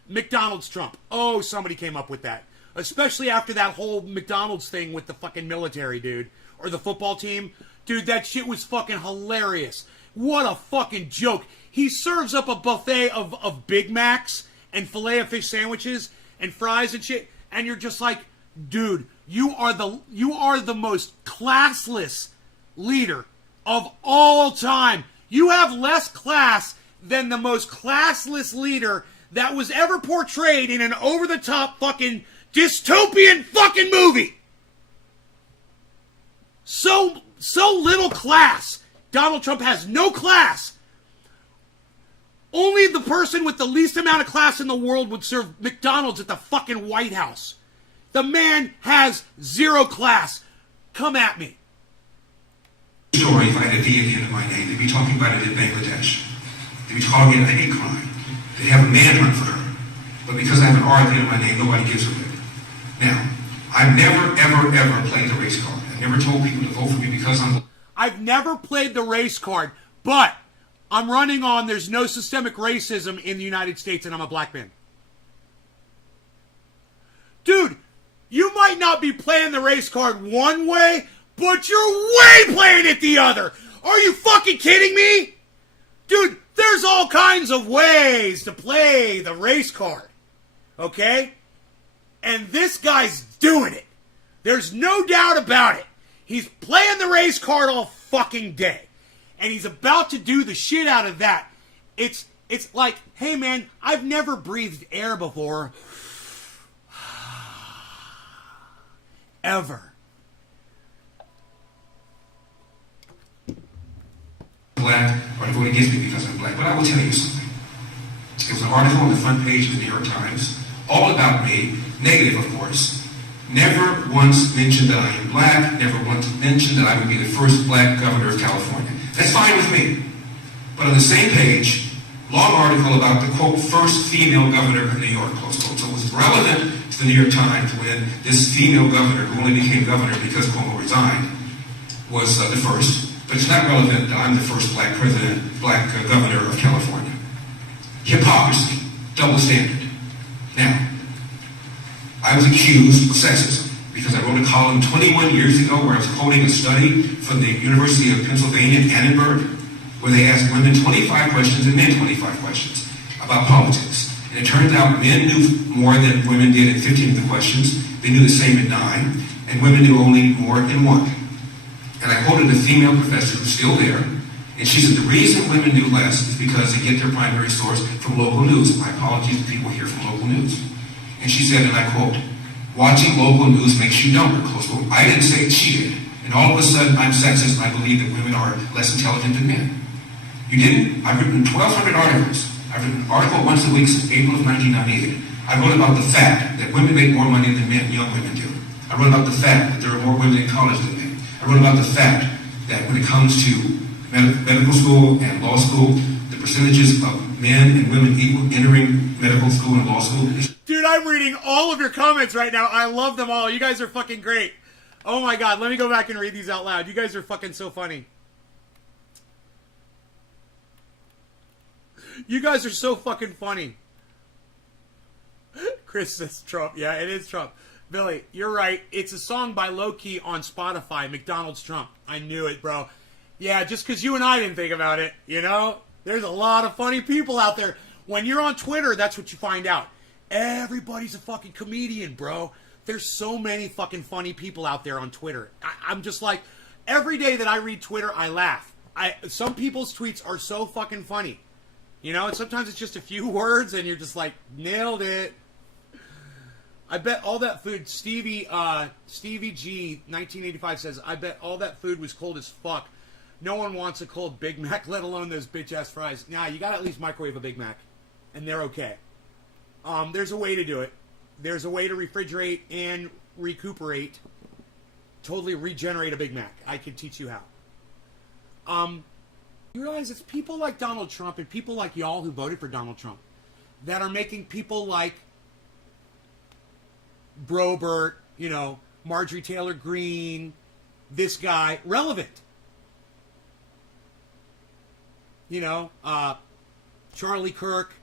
McDonald's Trump. Oh, somebody came up with that. Especially after that whole McDonald's thing with the fucking military, dude. Or the football team. Dude, that shit was fucking hilarious. What a fucking joke. He serves up a buffet of Big Macs and Filet-O-Fish sandwiches and fries and shit. And you're just like, dude, you are the most classless leader of all time. You have less class than the most classless leader that was ever portrayed in an over-the-top fucking dystopian fucking movie. So little class. Donald Trump has no class. Only the person with the least amount of class in the world would serve McDonald's at the fucking White House. The man has 0 class. Come at me. Story if I had a D at the end of my name. They'd be talking about it in Bangladesh. They'd be talking about a hate crime. They'd have a manhunt for her. But because I have an R at the end of my name, nobody gives a rip. Now, I've never, ever played the race card. I've never told people to vote for me because I've never played the race card, but I'm running on there's no systemic racism in the United States and I'm a black man. Dude, you might not be playing the race card one way, but you're way playing it the other. Are you fucking kidding me? Dude, there's all kinds of ways to play the race card. Okay? And this guy's doing it. There's no doubt about it. He's playing the race card all fucking day. And he's about to do the shit out of that. It's like, hey man, I've never breathed air before. Ever. Black or to vote against me because I'm black. But I will tell you something. There was an article on the front page of the New York Times, all about me, negative of course. Never once mentioned that I am black, never once mentioned that I would be the first black governor of California. That's fine with me. But on the same page, long article about the, quote, first female governor of New York, close quote. So it was relevant to the New York Times when this female governor, who only became governor because Cuomo resigned, was the first. But it's not relevant that I'm the first black governor of California. Hypocrisy, double standard. Now, I was accused of sexism because I wrote a column 21 years ago where I was quoting a study from the University of Pennsylvania in Annenberg, where they asked women 25 questions and men 25 questions about politics. And it turns out men knew more than women did in 15 of the questions. They knew the same in 9, and women knew only more in 1. And I quoted a female professor who's still there, and she said the reason women knew less is because they get their primary source from local news. My apologies to people here from local news. And she said, and I quote, watching local news makes you dumber, close quote. I didn't say it, she did. And all of a sudden, I'm sexist and I believe that women are less intelligent than men. You didn't? I've written 1,200 articles. I've written an article once a week since April of 1998. I wrote about the fact that women make more money than men, young women do. I wrote about the fact that there are more women in college than men. I wrote about the fact that when it comes to medical school and law school, the percentages of men and women entering medical school and law school is... Dude, I'm reading all of your comments right now. I love them all. You guys are fucking great. Oh my god, let me go back and read these out loud. You guys are fucking so funny. You guys are so fucking funny. Chris says Trump. Yeah, it is Trump. Billy, you're right. It's a song by Low-Key on Spotify, McDonald's Trump. I knew it, bro. Yeah, just because you and I didn't think about it, you know? There's a lot of funny people out there. When you're on Twitter, that's what you find out. Everybody's a fucking comedian, bro. There's so many fucking funny people out there on Twitter. I'm just like, every day that I read Twitter, I laugh. Some people's tweets are so fucking funny. You know, and sometimes it's just a few words and you're just like, nailed it. I bet all that food, Stevie G, 1985 says, I bet all that food was cold as fuck. No one wants a cold Big Mac, let alone those bitch-ass fries. Nah, you gotta at least microwave a Big Mac. And they're okay. There's a way to do it. There's a way to refrigerate and recuperate. Totally regenerate a Big Mac. I can teach you how. You realize it's people like Donald Trump and people like y'all who voted for Donald Trump that are making people like Brobert, you know, Marjorie Taylor Greene, this guy, relevant. You know, Charlie Kirk.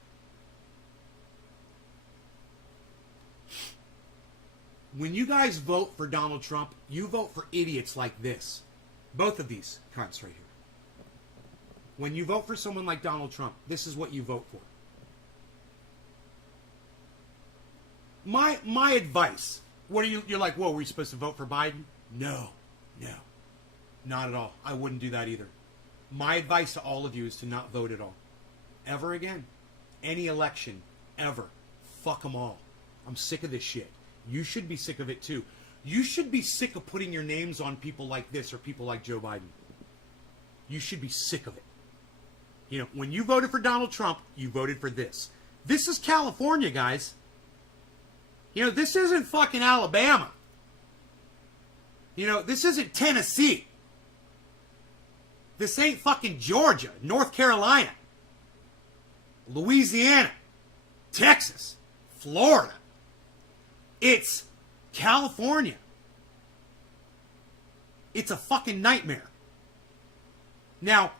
When you guys vote for Donald Trump, you vote for idiots like this. Both of these cunts right here. When you vote for someone like Donald Trump, this is what you vote for. My advice. What are you're like, whoa, were you supposed to vote for Biden? No. Not at all. I wouldn't do that either. My advice to all of you is to not vote at all. Ever again. Any election. Ever. Fuck them all. I'm sick of this shit. You should be sick of it too. You should be sick of putting your names on people like this or people like Joe Biden. You should be sick of it. You know, when you voted for Donald Trump, you voted for this. This is California, guys. You know, this isn't fucking Alabama. You know, this isn't Tennessee. This ain't fucking Georgia, North Carolina, Louisiana, Texas, Florida. It's California. It's a fucking nightmare. Now,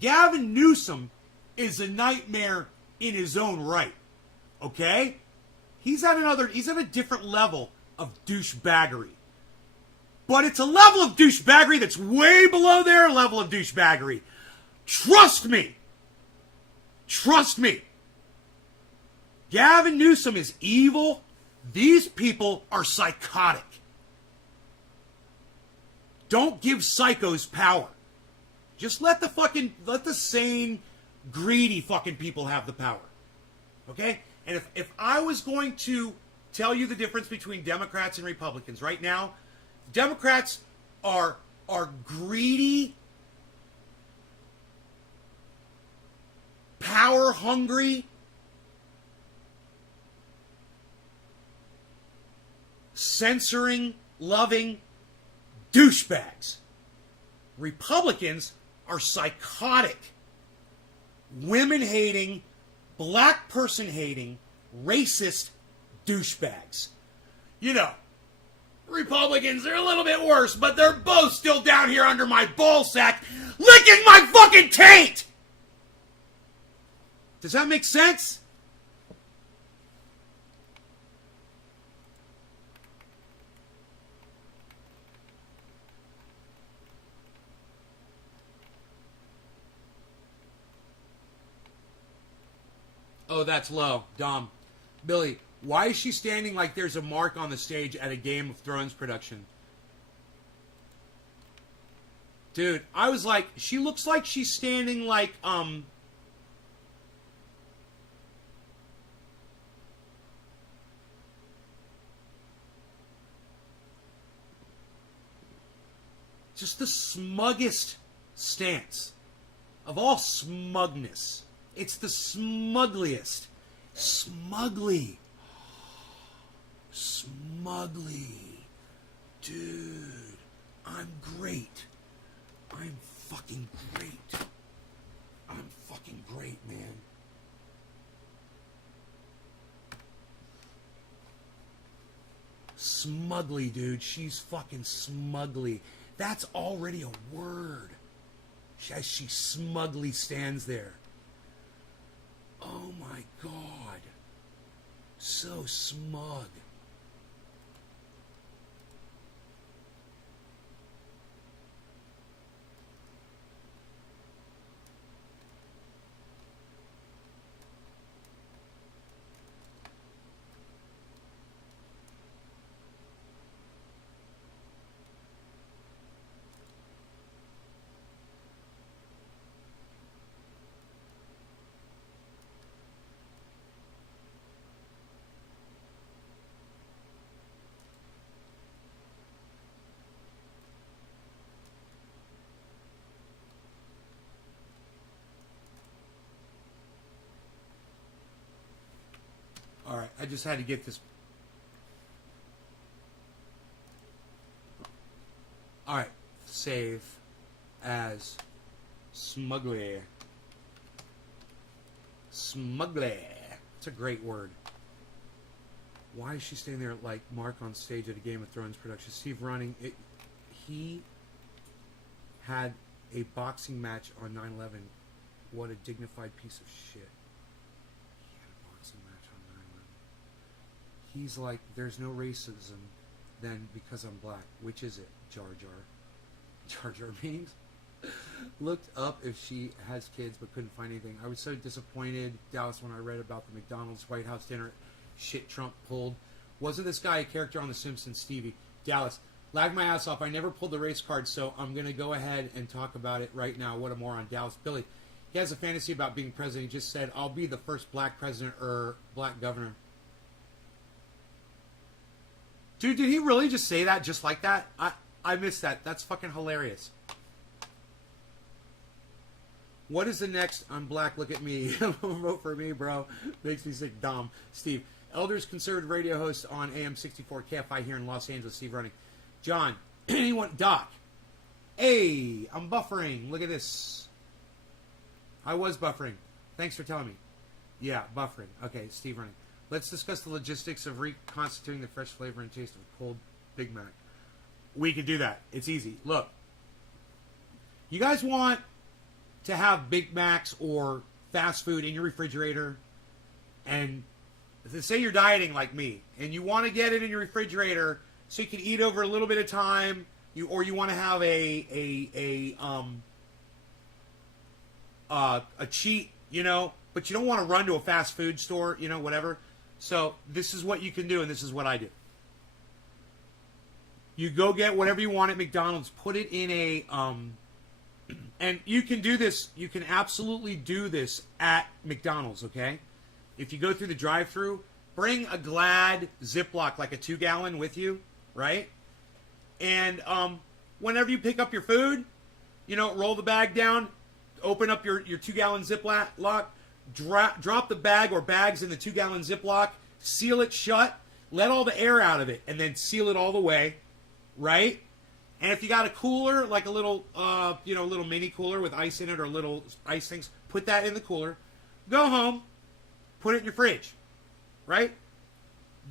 Gavin Newsom is a nightmare in his own right. Okay? He's at a different level of douchebaggery. But it's a level of douchebaggery that's way below their level of douchebaggery. Trust me. Trust me. Gavin Newsom is evil. These people are psychotic. Don't give psychos power. Just let the sane, greedy fucking people have the power. Okay? And if I was going to tell you the difference between Democrats and Republicans right now, Democrats are greedy, power-hungry, censoring-loving douchebags. Republicans are psychotic, women-hating, black person-hating, racist douchebags. You know, Republicans are a little bit worse, but they're both still down here under my ballsack, licking my fucking taint! Does that make sense? Oh, that's low. Dom. Billy, why is she standing like there's a mark on the stage at a Game of Thrones production? Dude, I was like, she looks like she's standing like, just the smuggest stance. of all smugness. It's the smuggliest. Smugly. Smugly. Dude, I'm great. I'm fucking great. I'm fucking great, man. Smugly, dude. She's fucking smugly. That's already a word. As she smugly stands there. Oh my God. So smug. All right, I just had to get this. All right, save as smugly. Smugly. It's a great word. Why is she standing there like Mark on stage at a Game of Thrones production? Steve running it. He had a boxing match on 9/11. What a dignified piece of shit. He had a boxing match on 9/11. He's like, there's no racism then because I'm black. Which is it? Jar Jar. Jar Jar means? Looked up if she has kids but couldn't find anything. I was so disappointed, Dallas, when I read about the McDonald's White House dinner shit Trump pulled. Wasn't this guy a character on The Simpsons, Stevie? Dallas, lag my ass off. I never pulled the race card, so I'm going to go ahead and talk about it right now. What a moron. Dallas, Billy, he has a fantasy about being president. He just said, I'll be the first black president or black governor. Dude, did he really just say that just like that? I missed that. That's fucking hilarious. What is the next? I'm black, look at me. Vote for me, bro. Makes me sick. Dom. Steve. Elders conservative radio host on AM 64 KFI here in Los Angeles. Steve running. John. Anyone? Doc. Hey, I'm buffering. Look at this. I was buffering. Thanks for telling me. Yeah, buffering. Okay, Steve running. Let's discuss the logistics of reconstituting the fresh flavor and taste of a cold Big Mac. We can do that. It's easy. Look. You guys want to have Big Macs or fast food in your refrigerator, and say you're dieting like me and you want to get it in your refrigerator so you can eat over a little bit of time, or you want to have a cheat, you know, but you don't want to run to a fast food store, you know, whatever. So this is what you can do, and this is what I do. You go get whatever you want at McDonald's, put it in a and you can do this, you can absolutely do this at McDonald's, okay? If you go through the drive-thru, bring a Glad Ziploc, like a 2-gallon with you, right? And whenever you pick up your food, you know, roll the bag down, open up your 2-gallon Ziploc, drop the bag or bags in the 2-gallon Ziploc, seal it shut, let all the air out of it, and then seal it all the way, right? And if you got a cooler, like a little, little mini cooler with ice in it or little ice things, put that in the cooler. Go home, put it in your fridge, right?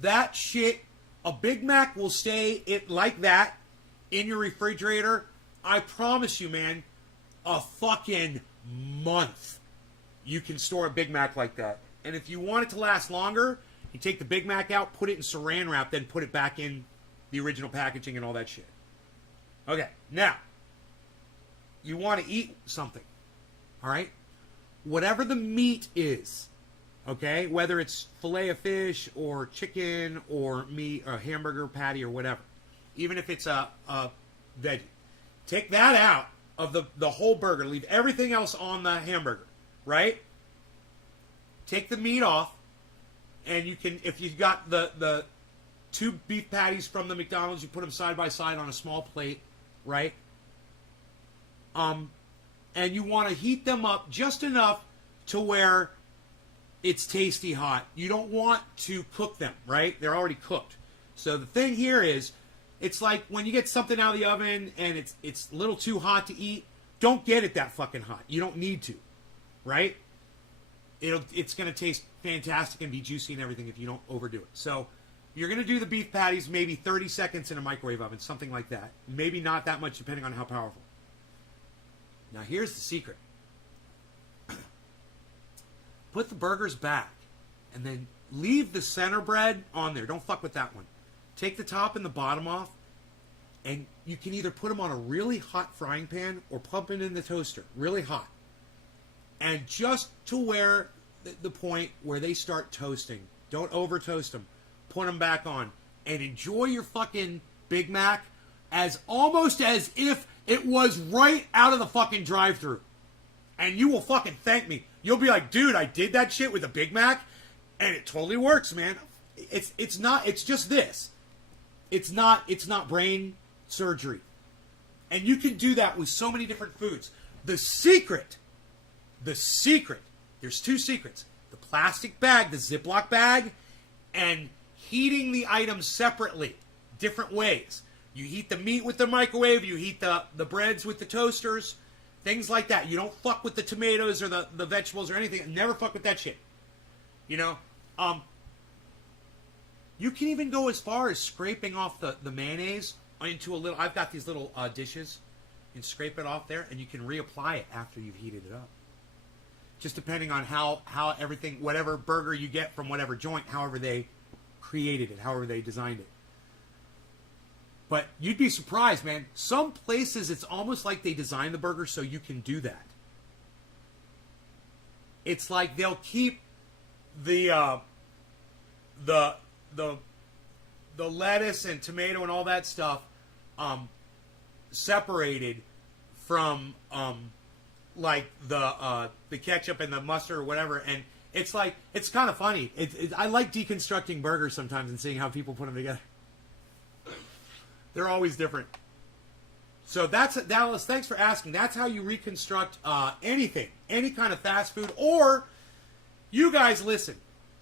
That shit, a Big Mac will stay it like that in your refrigerator. I promise you, man, a fucking month you can store a Big Mac like that. And if you want it to last longer, you take the Big Mac out, put it in saran wrap, then put it back in the original packaging and all that shit. Okay, now, you want to eat something, all right? Whatever the meat is, okay, whether it's filet of fish or chicken or meat, or hamburger patty or whatever, even if it's a veggie, take that out of the whole burger. Leave everything else on the hamburger, right? Take the meat off, and you can, if you've got the 2 beef patties from the McDonald's, you put them side by side on a small plate, right? And And you want to heat them up just enough to where it's tasty hot. You don't want to cook them, right? They're already cooked. So the thing here is, it's like when you get something out of the oven and it's a little too hot to eat, don't get it that fucking hot. You don't need to, right? It's going to taste fantastic and be juicy and everything if you don't overdo it. So you're going to do the beef patties maybe 30 seconds in a microwave oven, something like that. Maybe not that much depending on how powerful. Now here's the secret. Put the burgers back and then leave the center bread on there. Don't fuck with that one. Take the top and the bottom off, and you can either put them on a really hot frying pan or pump it in the toaster, really hot. And just to where the point where they start toasting. Don't over toast them. Put them back on and enjoy your fucking Big Mac as almost as if it was right out of the fucking drive-thru. And you will fucking thank me. You'll be like, dude, I did that shit with a Big Mac, and it totally works, man. It's just this. It's not brain surgery. And you can do that with so many different foods. The secret, there's two secrets. The plastic bag, the Ziploc bag, and heating the items separately, different ways. You heat the meat with the microwave, you heat the breads with the toasters, things like that. You don't fuck with the tomatoes or the vegetables or anything. Never fuck with that shit. You know? You can even go as far as scraping off the mayonnaise into a little... I've got these little dishes. You can scrape it off there, and you can reapply it after you've heated it up. Just depending on how everything... Whatever burger you get from whatever joint, however they created it, however they designed it. But you'd be surprised, man. Some places, it's almost like they designed the burger so you can do that. It's like they'll keep the lettuce and tomato and all that stuff separated from like the ketchup and the mustard or whatever. And it's like, it's kind of funny. I like deconstructing burgers sometimes and seeing how people put them together. They're always different. So that's Dallas. Thanks for asking. That's how you reconstruct anything, any kind of fast food. Or you guys listen.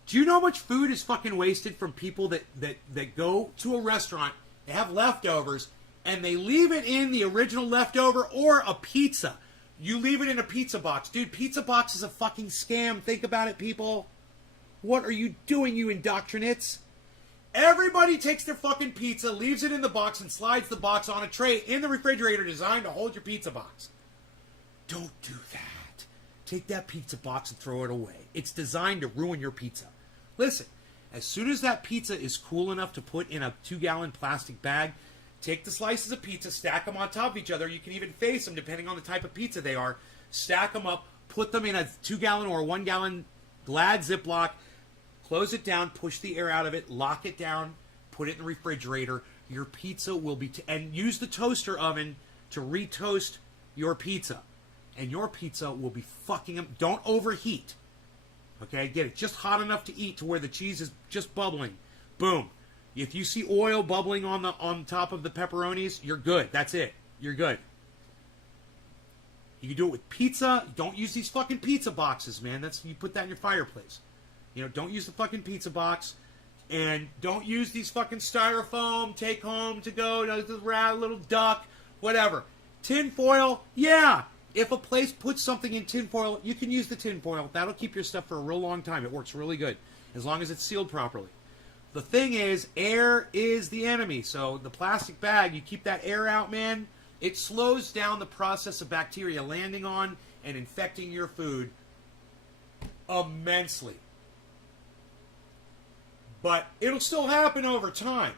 Do you know how much food is fucking wasted from people that go to a restaurant, they have leftovers, and they leave it in the original leftover or a pizza? You leave it in a pizza box. Dude, pizza box is a fucking scam. Think about it, people. What are you doing, you indoctrinates? Everybody takes their fucking pizza, leaves it in the box, and slides the box on a tray in the refrigerator designed to hold your pizza box. Don't do that. Take that pizza box and throw it away. It's designed to ruin your pizza. Listen, as soon as that pizza is cool enough to put in a 2-gallon plastic bag, take the slices of pizza, stack them on top of each other. You can even face them depending on the type of pizza they are. Stack them up, put them in a 2-gallon or a 1-gallon Glad Ziploc, close it down, push the air out of it, lock it down, put it in the refrigerator. Your pizza will be... and use the toaster oven to re-toast your pizza. And your pizza will be fucking... Don't overheat. Okay, get it just hot enough to eat to where the cheese is just bubbling. Boom. If you see oil bubbling on top of the pepperonis, you're good. That's it. You're good. You can do it with pizza. Don't use these fucking pizza boxes, man. You put that in your fireplace. You know, don't use the fucking pizza box. And don't use these fucking styrofoam, take home to go, little duck, whatever. Tin foil, yeah. If a place puts something in tin foil, you can use the tin foil. That'll keep your stuff for a real long time. It works really good, as long as it's sealed properly. The thing is, air is the enemy. So the plastic bag, you keep that air out, man. It slows down the process of bacteria landing on and infecting your food immensely. But it'll still happen over time.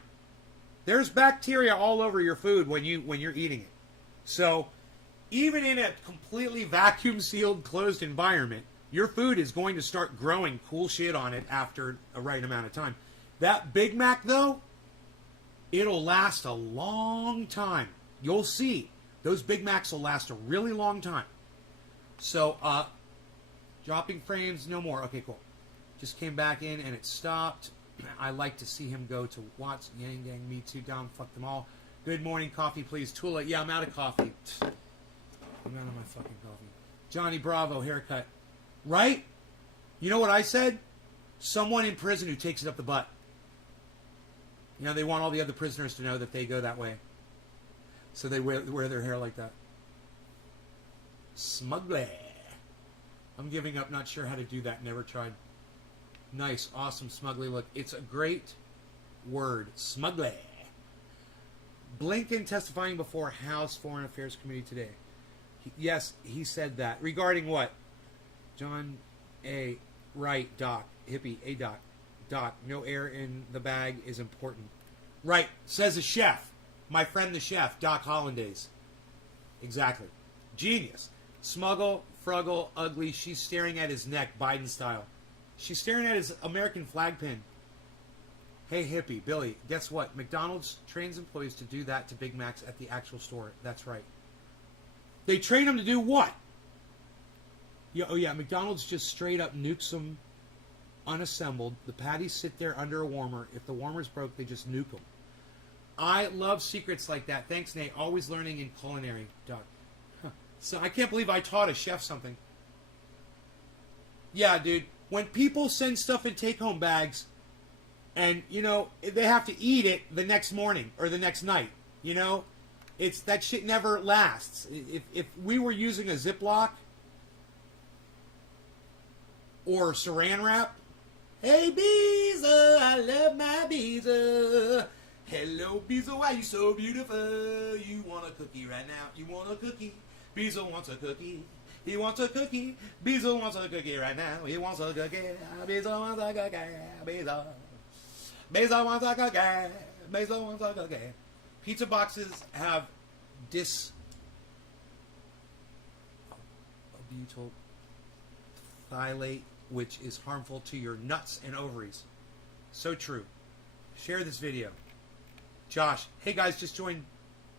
There's bacteria all over your food when you're eating it. So even in a completely vacuum sealed closed environment, your food is going to start growing cool shit on it after a right amount of time. That Big Mac though, it'll last a long time. You'll see. Those Big Macs will last a really long time. So dropping frames no more. Okay, cool. Just came back in and it stopped. I like to see him go to Watts, Yang Gang, me too, down, fuck them all. Good morning, coffee please. Tula, yeah, I'm out of coffee. I'm out of my fucking coffee. Johnny Bravo haircut. Right? You know what I said? Someone in prison who takes it up the butt. You know, they want all the other prisoners to know that they go that way. So they wear their hair like that. Smugly. I'm giving up, not sure how to do that, never tried. Nice, awesome, smugly look. It's a great word, smugly. Blinken testifying before House Foreign Affairs Committee today. Yes, he said that. Regarding what? John A. Right, Doc. Hippie, A. Doc. Doc, no air in the bag is important. Right, says a chef. My friend the chef, Doc Hollandaise. Exactly. Genius. Smuggle, fruggle, ugly. She's staring at his neck, Biden style. She's staring at his American flag pin. Hey, hippie, Billy, guess what? McDonald's trains employees to do that to Big Macs at the actual store. That's right. They train them to do what? Yeah, oh, yeah, McDonald's just straight up nukes them unassembled. The patties sit there under a warmer. If the warmer's broke, they just nuke them. I love secrets like that. Thanks, Nate. Always learning in culinary, Doc. Huh. So I can't believe I taught a chef something. Yeah, dude. When people send stuff in take-home bags, and, you know, they have to eat it the next morning or the next night, you know? It's that shit never lasts. If we were using a Ziploc or saran wrap, hey, Beezer, I love my Beezer. Hello, Beezer, why you so beautiful? You want a cookie right now? You want a cookie? Beezer wants a cookie. He wants a cookie. Beezer wants a cookie right now. He wants a cookie. Beezer wants a cookie. Beezer. Beezer wants a cookie. Beezer wants a cookie. Pizza boxes have butyrylate, which is harmful to your nuts and ovaries. So true. Share this video. Josh, hey guys, just joined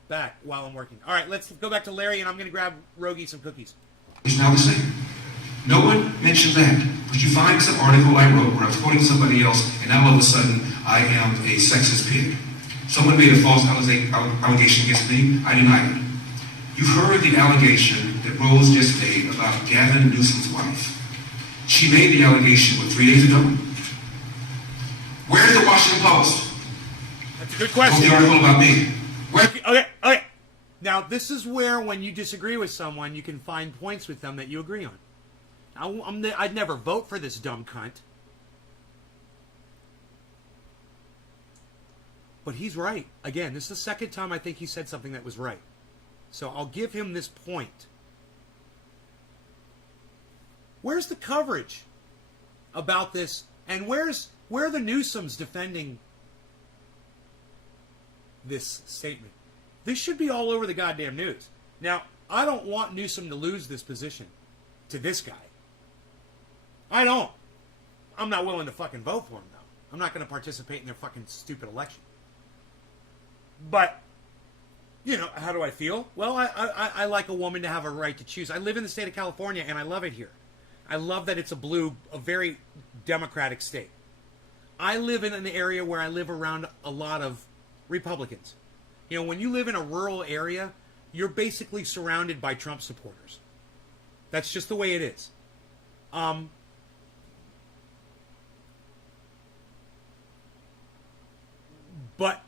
back while I'm working. All right, let's go back to Larry, and I'm going to grab Rogie some cookies. Is now the same. No one mentioned that. But you find some article I wrote where I was quoting somebody else, and now all of a sudden I am a sexist pig. Someone made a false allegation against me. I denied it. You've heard the allegation that Rose just made about Gavin Newsom's wife. She made the allegation, 3 days ago? Where's the Washington Post? That's a good question. What's the article about me? Okay. Now, this is where, when you disagree with someone, you can find points with them that you agree on. I'd never vote for this dumb cunt. But he's right. Again, this is the second time I think he said something that was right. So I'll give him this point. Where's the coverage about this? And where are the Newsoms defending this statement? This should be all over the goddamn news. Now, I don't want Newsom to lose this position to this guy. I don't. I'm not willing to fucking vote for him, though. I'm not going to participate in their fucking stupid election. But, you know, how do I feel? Well, I like a woman to have a right to choose. I live in the state of California, and I love it here. I love that it's a very democratic state. I live in an area where I live around a lot of Republicans. You know, when you live in a rural area, you're basically surrounded by Trump supporters. That's just the way it is. But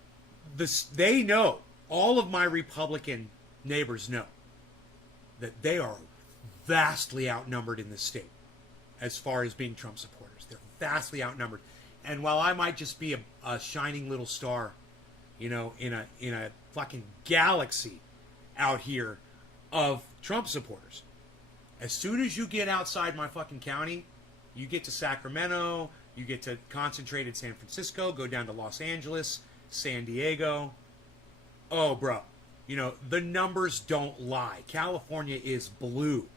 they know, all of my Republican neighbors know, that they are vastly outnumbered in this state as far as being Trump supporters. They're vastly outnumbered. And while I might just be a shining little star, you know, in a fucking galaxy out here of Trump supporters, as soon as you get outside my fucking county, you get to Sacramento, you get to concentrate in San Francisco, go down to Los Angeles, San Diego. Oh, bro. You know, the numbers don't lie. California is blue.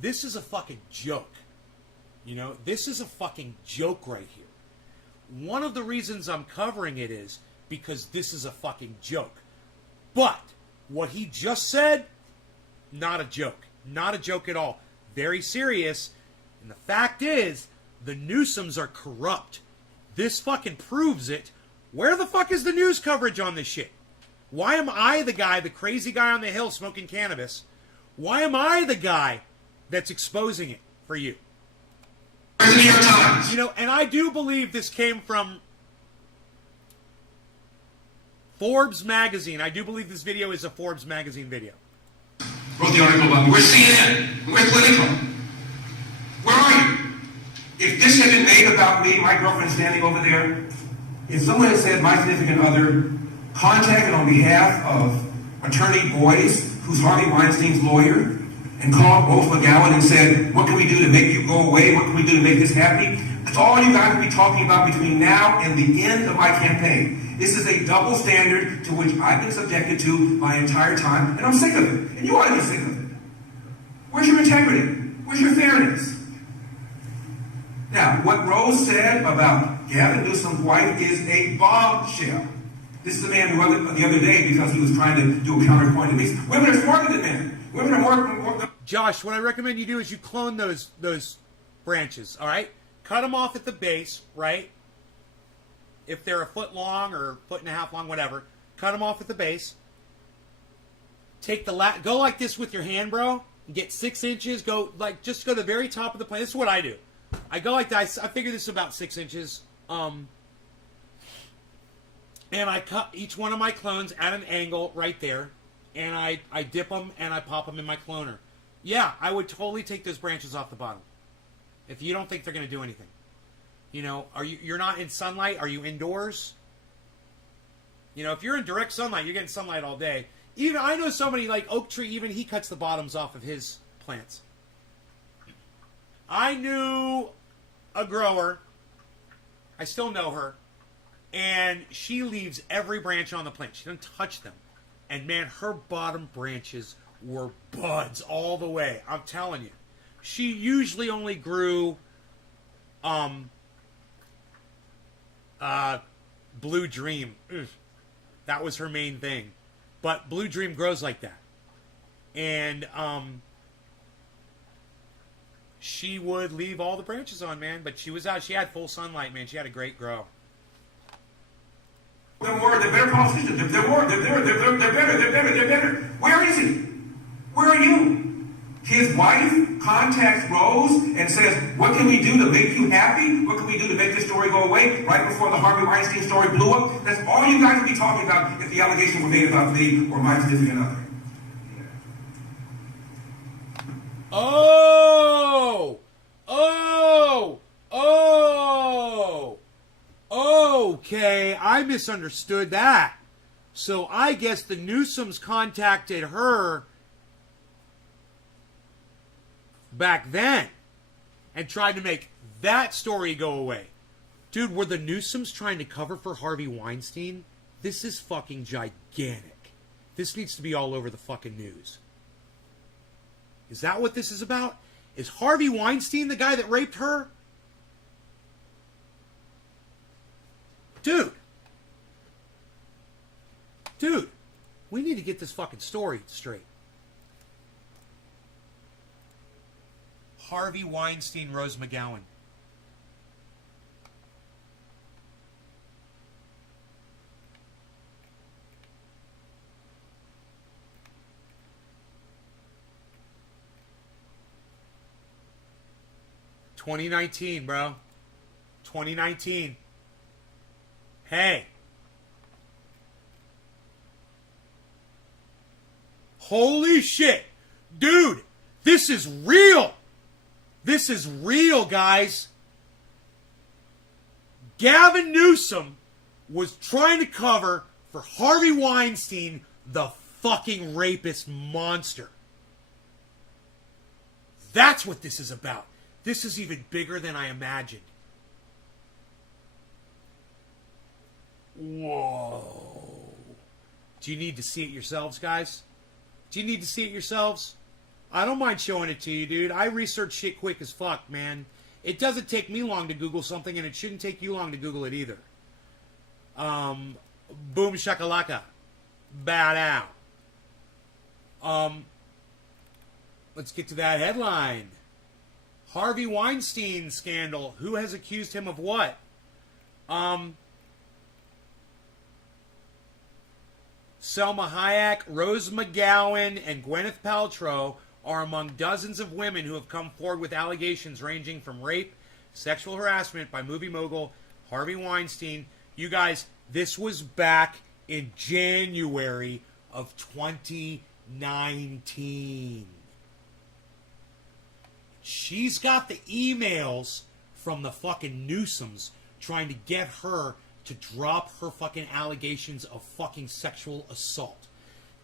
This is a fucking joke. You know, this is a fucking joke right here. One of the reasons I'm covering it is because this is a fucking joke. But what he just said, not a joke. Not a joke at all. Very serious. And the fact is, the Newsoms are corrupt. This fucking proves it. Where the fuck is the news coverage on this shit? Why am I the guy, the crazy guy on the hill smoking cannabis, Why am I the guy that's exposing it for you? Where's the New York Times? You know, and I do believe this came from Forbes magazine. I do believe this video is a Forbes magazine video. Wrote the article about me. Where's CNN? Where's Politico? Where are you? If this had been made about me, my girlfriend standing over there, if someone had said my significant other contacted on behalf of Attorney Boyce, who's Harvey Weinstein's lawyer, and called Rose McGowan and said, what can we do to make you go away? What can we do to make this happy? That's all you guys will be talking about between now and the end of my campaign. This is a double standard to which I've been subjected to my entire time, and I'm sick of it. And you ought to be sick of it. Where's your integrity? Where's your fairness? Now, what Rose said about Gavin Newsom's wife is a bombshell. This is a man who the other day, because he was trying to do a counterpoint to me, women are smarter than men. Women are more... Josh, what I recommend you do is you clone those branches, all right? Cut them off at the base, right? If they're a foot long or a foot and a half long, whatever. Cut them off at the base. Take the go like this with your hand, bro. Get 6 inches. Just go to the very top of the plant. This is what I do. I go like that. I figure this is about 6 inches. And I cut each one of my clones at an angle right there. And I dip them and I pop them in my cloner. Yeah, I would totally take those branches off the bottom. If you don't think they're going to do anything. You know, you're not in sunlight? Are you indoors? You know, if you're in direct sunlight, you're getting sunlight all day. Even I know somebody like Oak Tree, even he cuts the bottoms off of his plants. I knew a grower. I still know her. And she leaves every branch on the plant. She doesn't touch them. And man, her bottom branches were buds all the way. I'm telling you. She usually only grew Blue Dream. Ugh. That was her main thing. But Blue Dream grows like that. And she would leave all the branches on, man. But she was out. She had full sunlight, man. She had a great grow. They're better politicians. They're better. Where is he? Where are you? His wife contacts Rose and says, what can we do to make you happy? What can we do to make this story go away? Right before the Harvey Weinstein story blew up. That's all you guys would be talking about if the allegations were made about me or my significant other. Okay, I misunderstood that. So I guess the Newsoms contacted her back then and tried to make that story go away. Dude, were the Newsoms trying to cover for Harvey Weinstein? This is fucking gigantic. This needs to be all over the fucking news. Is that what this is about? Is Harvey Weinstein the guy that raped her? Dude, we need to get this fucking story straight. Harvey Weinstein, Rose McGowan. $2019, bro. 2019. Hey. Holy shit. Dude, this is real. This is real, guys. Gavin Newsom was trying to cover for Harvey Weinstein, the fucking rapist monster. That's what this is about. This is even bigger than I imagined. Whoa. Do you need to see it yourselves, guys? Do you need to see it yourselves? I don't mind showing it to you, dude. I research shit quick as fuck, man. It doesn't take me long to Google something, and it shouldn't take you long to Google it either. Boom shakalaka. Bad out. Let's get to that headline. Harvey Weinstein scandal. Who has accused him of what? Selma Hayek, Rose McGowan, and Gwyneth Paltrow are among dozens of women who have come forward with allegations ranging from rape, sexual harassment by movie mogul Harvey Weinstein. You guys, this was back in January of 2019. She's got the emails from the fucking Newsoms trying to get her to drop her fucking allegations of fucking sexual assault.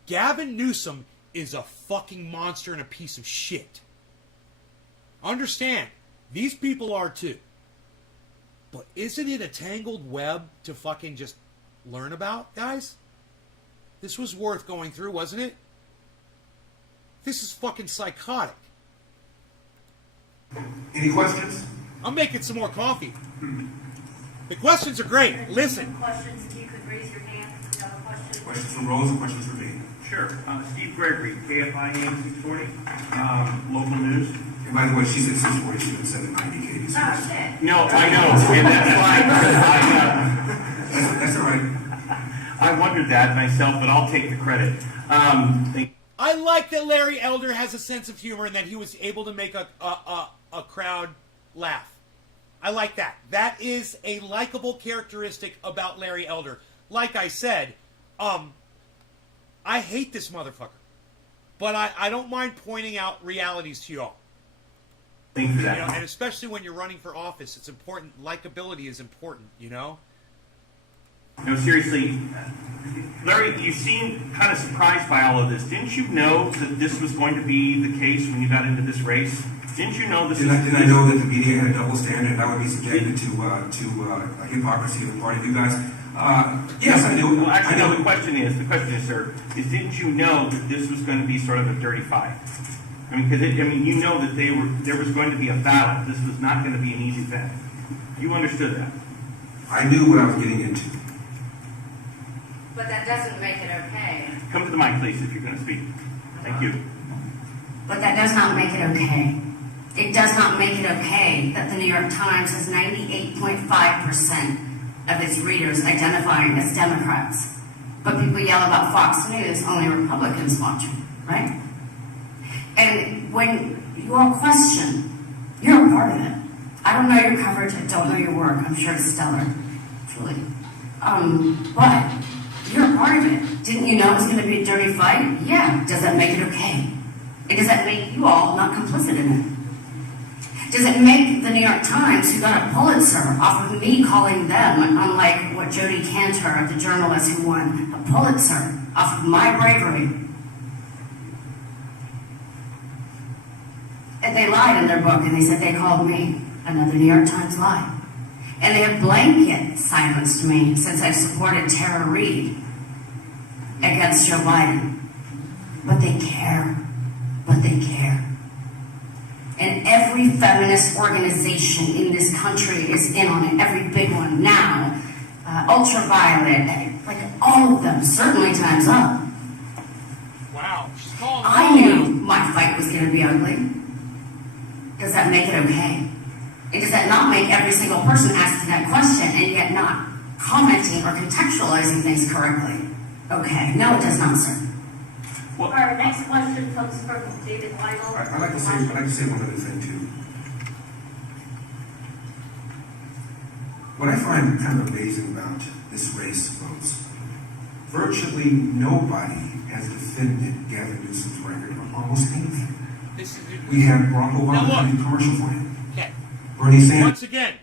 Gavin Newsom is a fucking monster and a piece of shit. Understand, these people are too. But isn't it a tangled web to fucking just learn about, guys? This was worth going through, wasn't it? This is fucking psychotic. Any questions? I'm making some more coffee. The questions are great. Listen. Questions, if you could raise your hand if you have a question. Questions from Rose and questions from me. Sure. Steve Gregory, KFI AM 640, local news. And by the way, she said 640, she said 790 KD. Oh, shit. No, I know, and that's why That's all right. I wondered that myself, but I'll take the credit. I like that Larry Elder has a sense of humor and that he was able to make a crowd laugh. I like that. That is a likable characteristic about Larry Elder. Like I said, I hate this motherfucker. But I don't mind pointing out realities to y'all. Thank you for You that. know, and especially when you're running for office, it's important. Likability is important, you know? No, seriously, Larry, you seem kind of surprised by all of this. Didn't you know that this was going to be the case when you got into this race? Didn't you know this? Did I know that the media had a double standard? I would be subjected to hypocrisy of the party of you guys. Yes, I do. Well, actually, I know. no, the question is, sir, is didn't you know that this was going to be sort of a dirty fight? I mean, you know that there was going to be a battle. This was not going to be an easy thing. You understood that. I knew what I was getting into. But that doesn't make it okay. Come to the mic, please, if you're going to speak. Thank you. But that does not make it okay. It does not make it okay that the New York Times has 98.5% of its readers identifying as Democrats. But people yell about Fox News, only Republicans watch it, right? And when your question, you're a part of it. I don't know your coverage, I don't know your work, I'm sure it's stellar, truly. But you're a part of it. Didn't you know it was going to be a dirty fight? Yeah. Does that make it okay? And does that make you all not complicit in it? Does it make the New York Times, who got a Pulitzer off of me calling them, unlike what Jodi Kantor, the journalist who won a Pulitzer off of my bravery? And they lied in their book, and they said they called me another New York Times lie. And they have blanket silenced me since I supported Tara Reid against Joe Biden. But they care. But they care. And every feminist organization in this country is in on it. Every big one now. Ultraviolet, like all of them, certainly Time's Up. Wow. She's calling I knew my fight was going to be ugly. Does that make it okay? And does that not make every single person asking that question and yet not commenting or contextualizing things correctly okay? No, it does not, sir. Well, Our next question comes from David Weigel. I'd like to say one other thing too. What I find kind of amazing about this race, folks, virtually nobody has defended Gavin Newsom's record on almost anything. We have Barack Obama doing a commercial for him. Okay. Bernie Sanders. Once again,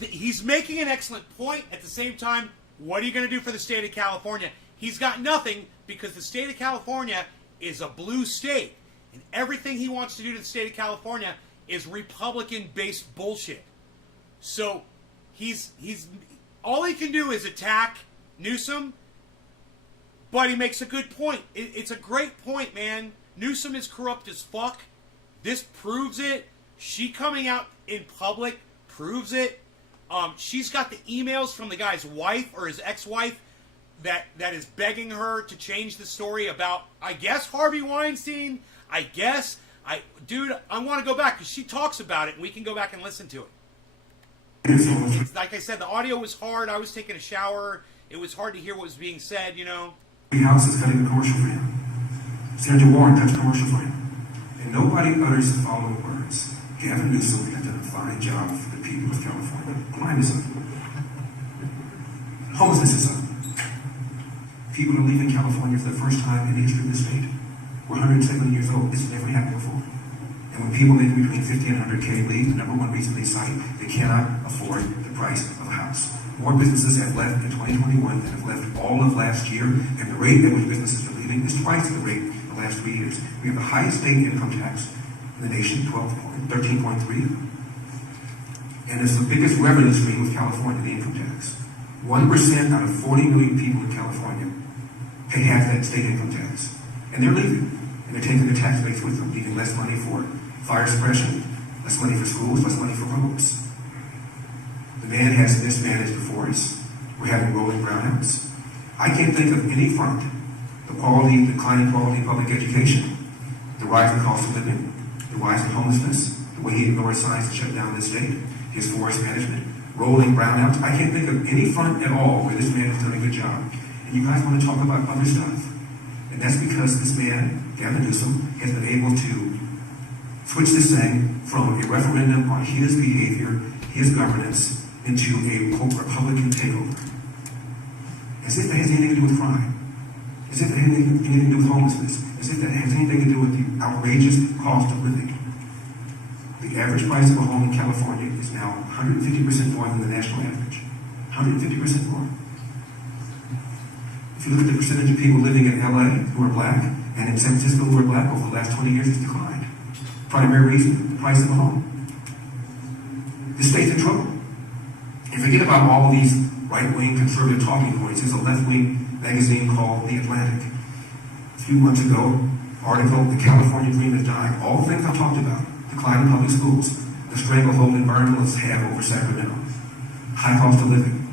he's making an excellent point. At the same time, what are you going to do for the state of California? He's got nothing because the state of California is a blue state. And everything he wants to do to the state of California is Republican-based bullshit. So he's all he can do is attack Newsom, but he makes a good point. It's a great point, man. Newsom is corrupt as fuck. This proves it. She coming out in public proves it. She's got the emails from the guy's wife or his ex-wife that is begging her to change the story about, I guess, Harvey Weinstein. I want to go back because she talks about it and we can go back and listen to it. Like I said, the audio was hard. I was taking a shower. It was hard to hear what was being said, you know. The House is cutting a commercial for him. Senator Warren cuts a commercial for him. And nobody utters the following words. Gavin Newsom has done a fine job for the people of California. Crime is up. Homelessness is up. People are leaving California for the first time in the history of the state. We're 170 years old. This has never happened before. And when people making between 50 and 100K leave, the number one reason they cite, they cannot afford the price of a house. More businesses have left in 2021 than have left all of last year, and the rate at which businesses are leaving is twice the rate of the last 3 years. We have the highest state income tax in the nation, 13.3. And it's the biggest revenue stream with California, the income tax. 1% out of 40 million people in California pay half that state income tax. And they're leaving. And they're taking their tax base with them, leaving less money for fire suppression, less money for schools, less money for roads. The man has mismanaged before us. We're having rolling brownouts. I can't think of any front. The declining quality of public education, the rising cost of living, the rise in homelessness, the way he ignored signs to shut down this state, his forest management, rolling brownouts. I can't think of any front at all where this man has done a good job. And you guys want to talk about other stuff. And that's because this man, Gavin Newsom, has been able to switch this thing from a referendum on his behavior, his governance, into a Republican takeover. As if that has anything to do with crime. As if that has anything to do with homelessness. As if that has anything to do with the outrageous cost of living. The average price of a home in California is now 150% more than the national average. 150% more. If you look at the percentage of people living in LA who are black and in San Francisco who are black over the last 20 years, it's declined. Primary reason, the price of a home. The state's in trouble. And forget about all these right-wing conservative talking points. There's a left-wing magazine called The Atlantic. A few months ago, article, The California Dream is Dying. All the things I talked about. Declining public schools. The stranglehold environmentalists have over Sacramento. High cost of living.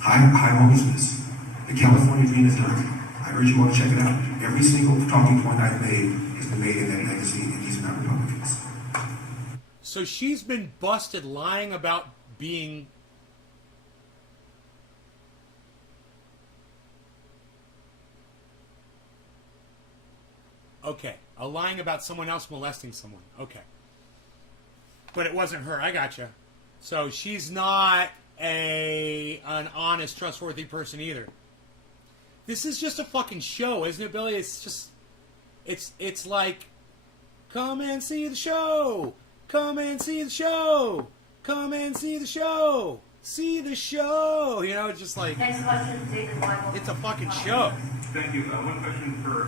High homelessness. The California Dream is Dying. I urge you all to check it out. Every single talking point I've made has been made in that magazine, and these are not Republicans. So she's been busted lying about being... Okay, lying about someone else molesting someone. Okay. But it wasn't her. I gotcha. So she's not an honest, trustworthy person either. This is just a fucking show, isn't it, Billy? It's just... It's like... Come and see the show! Come and see the show! Come and see the show! See the show! You know, it's just like... Next question, David Michael. It's a fucking show. Thank you. One question for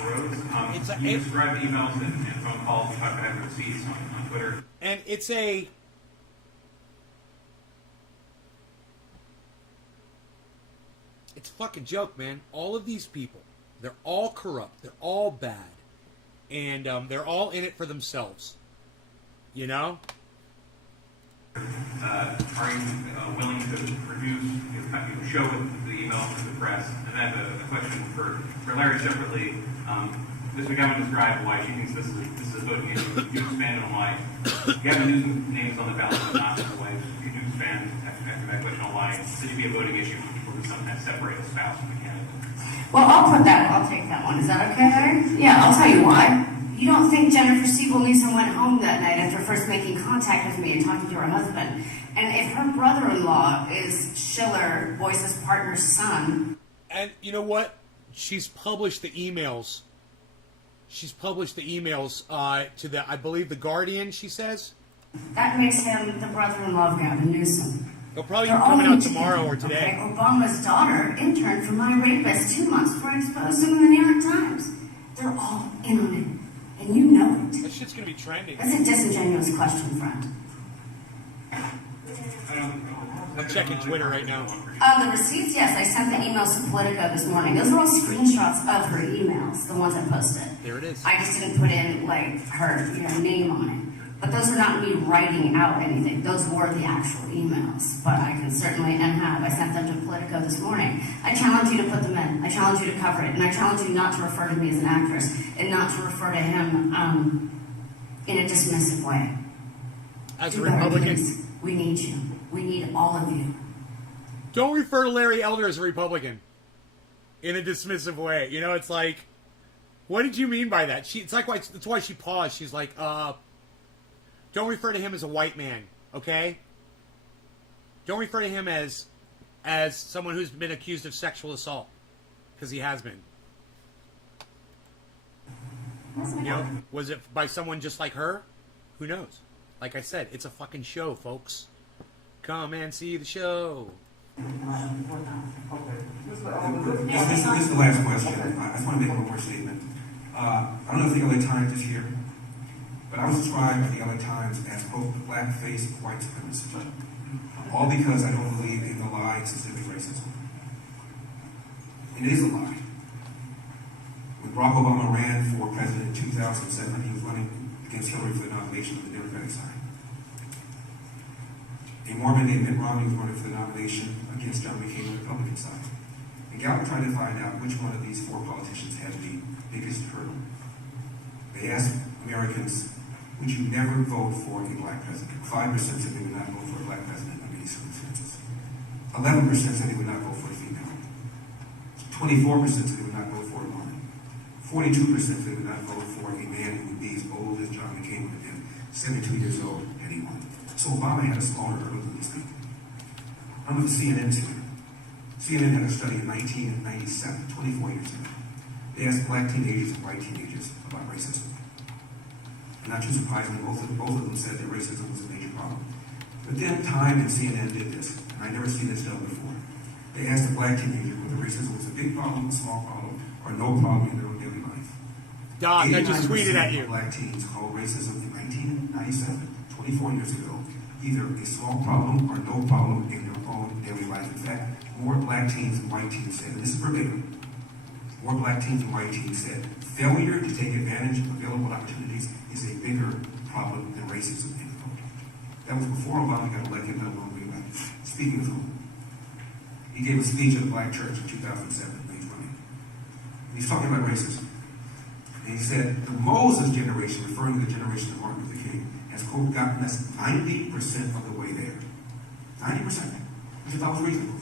Rose. You described emails and phone calls. You talked about receipts on Twitter. And it's a... It's a fucking joke, man. All of these people, they're all corrupt. They're all bad. And they're all in it for themselves. You know? Are you willing to produce, show the email to the press? And I have a question for Larry separately. Ms. McGowan described why she thinks this is a voting issue. Could you expand on why Gavin Newsom's name is on the ballot but not in the way? Could you expand after that question on why this should be a voting issue for people who sometimes separate a spouse from a candidate? Well, I'll take that one. Is that okay, Larry? Yeah, I'll tell you why. You don't think Jennifer Siebel Newsom went home that night after first making contact with me and talking to her husband. And if her brother-in-law is Schiller, Boyce's partner's son... And you know what? She's published the emails. She's published the emails to the, I believe, the Guardian, she says. That makes him the brother-in-law of Gavin Newsom. They'll probably be coming out tomorrow or today. Okay, Obama's daughter interned for my rapist 2 months before I exposed him in the New York Times. They're all in on it. And you know it. That shit's gonna be trending. That's a disingenuous question, friend. I'm checking Twitter right now. The receipts, yes, I sent the emails to Politico this morning. Those are all screenshots of her emails, the ones I posted. There it is. I just didn't put in, like, her name on it. But those are not me writing out anything. Those were the actual emails. But I can certainly, and have. I sent them to Politico this morning. I challenge you to put them in. I challenge you to cover it. And I challenge you not to refer to me as an actress and not to refer to him in a dismissive way. As a Republican. Please. We need you. We need all of you. Don't refer to Larry Elder as a Republican in a dismissive way. You know, it's like, What did you mean by that? That's why she paused. She's like, don't refer to him as a white man, okay? Don't refer to him as someone who's been accused of sexual assault, because he has been. You know, was it by someone just like her? Who knows? Like I said, it's a fucking show, folks. Come and see the show. This is the last question. I just want to make one more statement. I don't know if the LA Times is here, but I was described by the LA Times as, quote, black-faced white supremacist. All because I don't believe in the lie systemic racism. And it is a lie. When Barack Obama ran for president in 2007, he was running against Hillary for the nomination of the Democratic side. A Mormon named Mitt Romney was running for the nomination against John McCain on the Republican side. And Gallup tried to find out which one of these four politicians had the biggest hurdle. They asked Americans, would you never vote for a black president? 5% said they would not vote for a black president under these circumstances. 11% said they would not vote for a female. 24% said they would not vote for a woman. 42% said they would not vote for a man who would be as old as John McCain would have been, 72 years old, had he won. So Obama had a smaller hurdle than these people. I'm with CNN too. CNN had a study in 1997, 24 years ago. They asked black teenagers and white teenagers about racism. And not too surprisingly, both of them said that racism was a major problem. But then Time and CNN did this, and I'd never seen this done before. They asked a black teenager whether racism was a big problem, a small problem, or no problem in their own daily life. Doc, I just tweeted at you. Black teens called racism in 1997, 24 years ago, either a small problem or no problem in their own daily life. In fact, more black teens and white teens said, and this is verbatim, more black teens and white teens said, failure to take advantage of available opportunities is a bigger problem than racism. That was before Obama got elected, let alone way back. Speaking of whom, he gave a speech at a black church in 2007 when he was running. And he's talking about racism. And he said, the Moses generation, referring to the generation of Martin Luther King, has, quote, gotten us 90% of the way there. 90%. Which I thought was reasonable.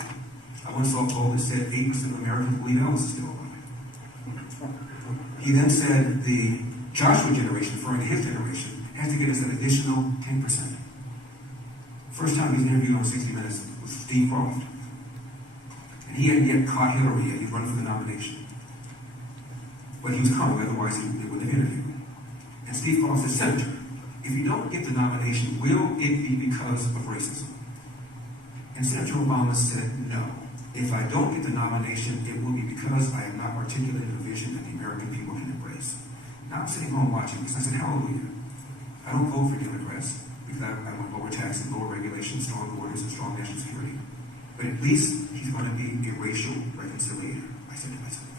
I once saw a poll that said 8% of Americans believe Elvis is still alive. He then said the Joshua generation, referring to his generation, has to get us an additional 10%. First time he was interviewed on 60 Minutes was Steve Croft. And he hadn't yet caught Hillary yet. He was running for the nomination. But he was coming, otherwise they wouldn't have interviewed him. And Steve Croft said, Senator, if you don't get the nomination, will it be because of racism? And Senator Obama said, no. If I don't get the nomination, it will be because I have not articulated a vision that the American people can embrace. Now I'm sitting home watching this. I said, hallelujah. I don't vote for Democrats because I want lower taxes, lower regulations, strong borders, and strong national security. But at least he's going to be a racial reconciliator, I said to myself.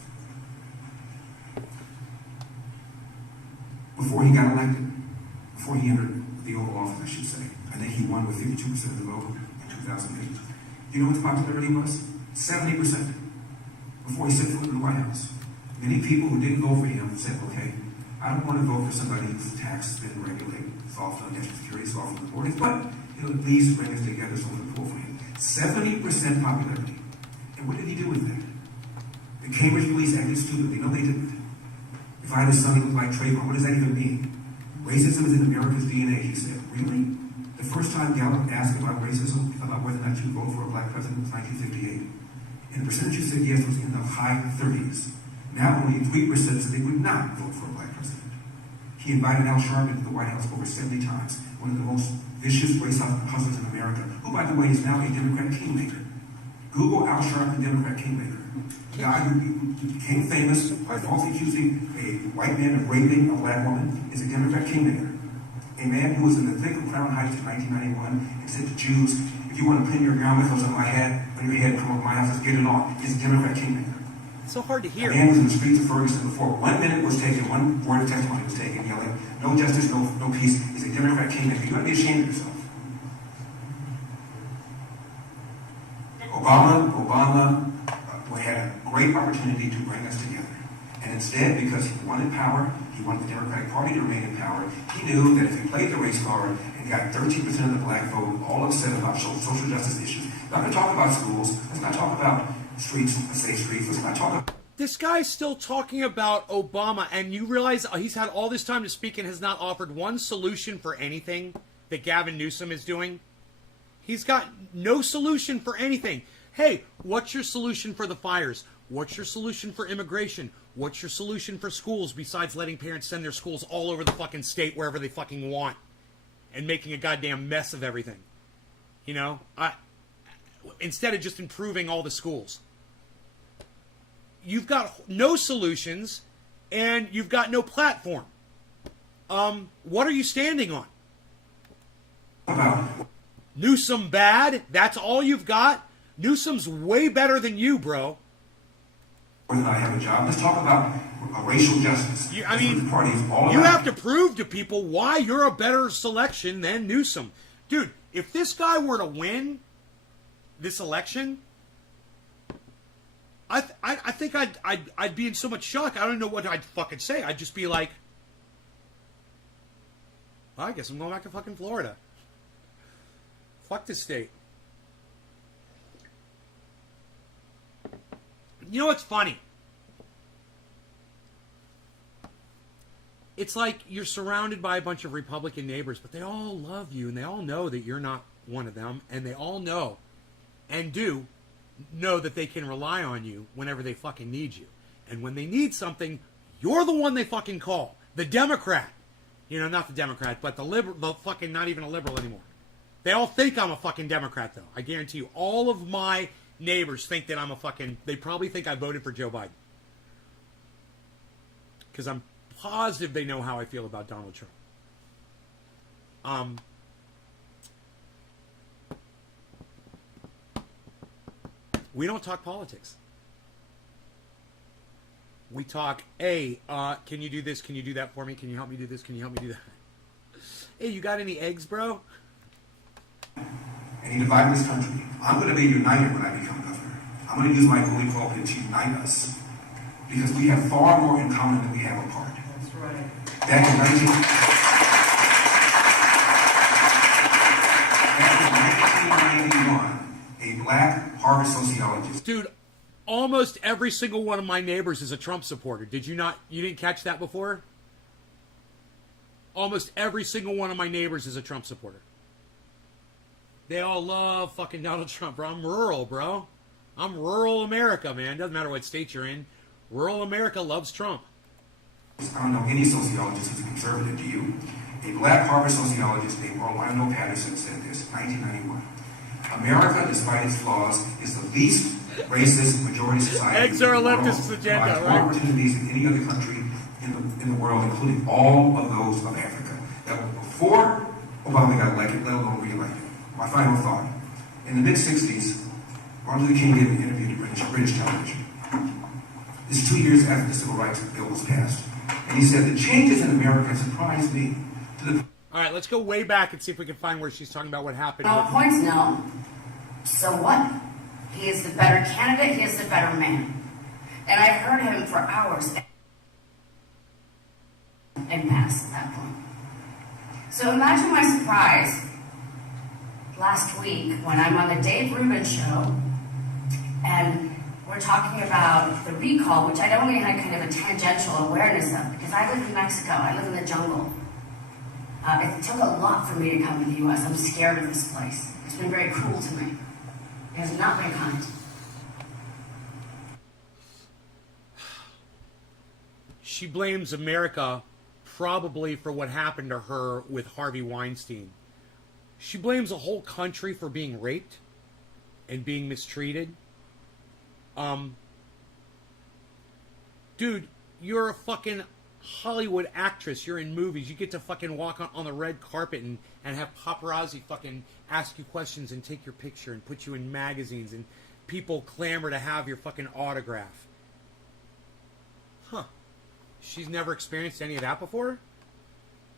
Before he got elected, before he entered the Oval Office, I should say, I think he won with 52% of the vote in 2008. Do you know what his popularity was? 70%. Before he set foot in the White House. Many people who didn't vote for him said, okay, I don't want to vote for somebody whose taxes didn't regulate, soft on national security, soft on the borders, but he'll at least bring us together so we can pull for him. 70% popularity. And what did he do with that? The Cambridge police acted stupidly. No, they didn't. If I had a son who looked like Trayvon, what does that even mean? Racism is in America's DNA, he said. Really? The first time Gallup asked about racism, about whether or not you vote for a black president, was 1958. And the percentage who said yes was in the high 30s. Now only 3% said they would not vote for a black president. He invited Al Sharpton to the White House over 70 times, one of the most vicious race hustlers in America, who, by the way, is now a Democrat kingmaker. Google Al Sharpton, Democrat kingmaker. The guy who became famous by falsely accusing a white man of raping a black woman is a Democrat kingmaker. A man who was in the thick of Crown Heights in 1991 and said to Jews, if you want to pin your yarmulkes on my head, on your head, come over to my house, let's get it on. He's a Democrat kingmaker. It's so hard to hear. A man was in the streets of Ferguson before 1 minute was taken, one word of testimony was taken, yelling, no justice, no peace. He's a Democrat kingmaker. You ought to be ashamed of yourself. Obama had a great opportunity to bring us together. And instead, because he wanted power, he wanted the Democratic Party to remain in power, he knew that if he played the race card and got 13% of the black vote all upset about social justice issues, not going to talk about schools, let's not talk about streets, safe streets, let's not talk about... this guy's still talking about Obama, and you realize he's had all this time to speak and has not offered one solution for anything that Gavin Newsom is doing. He's got no solution for anything. Hey, what's your solution for the fires? What's your solution for immigration? What's your solution for schools besides letting parents send their schools all over the fucking state wherever they fucking want and making a goddamn mess of everything? You know, instead of just improving all the schools. You've got no solutions and you've got no platform. What are you standing on? Newsom bad? That's all you've got? Newsom's way better than you, bro. More than I have a job. Let's talk about racial justice. You have to prove to people why you're a better selection than Newsom. Dude, if this guy were to win this election, I think I'd be in so much shock. I don't know what I'd fucking say. I'd just be like, well, I guess I'm going back to fucking Florida. Fuck this state. You know what's funny? It's like you're surrounded by a bunch of Republican neighbors, but they all love you, and they all know that you're not one of them, and they all know and do know that they can rely on you whenever they fucking need you. And when they need something, you're the one they fucking call. The Democrat. You know, not the Democrat, but the liberal, the fucking not even a liberal anymore. They all think I'm a fucking Democrat, though. I guarantee you, all of my neighbors think that I'm a fucking... They probably think I voted for Joe Biden. Because I'm positive they know how I feel about Donald Trump. We don't talk politics. We talk, hey, can you do this? Can you do that for me? Can you help me do this? Can you help me do that? Hey, you got any eggs, bro? And he divided this country. I'm going to be united when I become governor. I'm going to use my bully pulpit to unite us. Because we have far more in common than we have apart. That's right. Back in 1991, a black Harvard sociologist. Dude, almost every single one of my neighbors is a Trump supporter. Did you not? You didn't catch that before? Almost every single one of my neighbors is a Trump supporter. They all love fucking Donald Trump, bro. I'm rural, bro. I'm rural America, man. Doesn't matter what state you're in. Rural America loves Trump. I don't know any sociologist who's a conservative, do you? A black Harvard sociologist named Orlando Patterson said this in 1991. America, despite its flaws, is the least racist majority society. Eggs are a leftist agenda, right? right? Opportunities in any other country in the world, including all of those of Africa. That was before Obama got elected, let alone re-elected. My final thought. In the mid-60s, Martin Luther King gave an interview to British television. This is 2 years after the Civil Rights Bill was passed. And he said, the changes in America surprised me to the... All right, let's go way back and see if we can find where she's talking about what happened. No points, no. So what? He is the better candidate, he is the better man. And I heard him for hours and pass at that point. So imagine my surprise last week when I'm on the Dave Rubin show and we're talking about the recall, which I only had kind of a tangential awareness of because I live in Mexico, I live in the jungle. It took a lot for me to come to the U.S. I'm scared of this place. It's been very cruel to me. It has not been kind. She blames America probably for what happened to her with Harvey Weinstein. She blames a whole country for being raped and being mistreated. Dude, you're a fucking Hollywood actress. You're in movies. You get to fucking walk on the red carpet and have paparazzi fucking ask you questions and take your picture and put you in magazines and people clamor to have your fucking autograph. Huh. She's never experienced any of that before?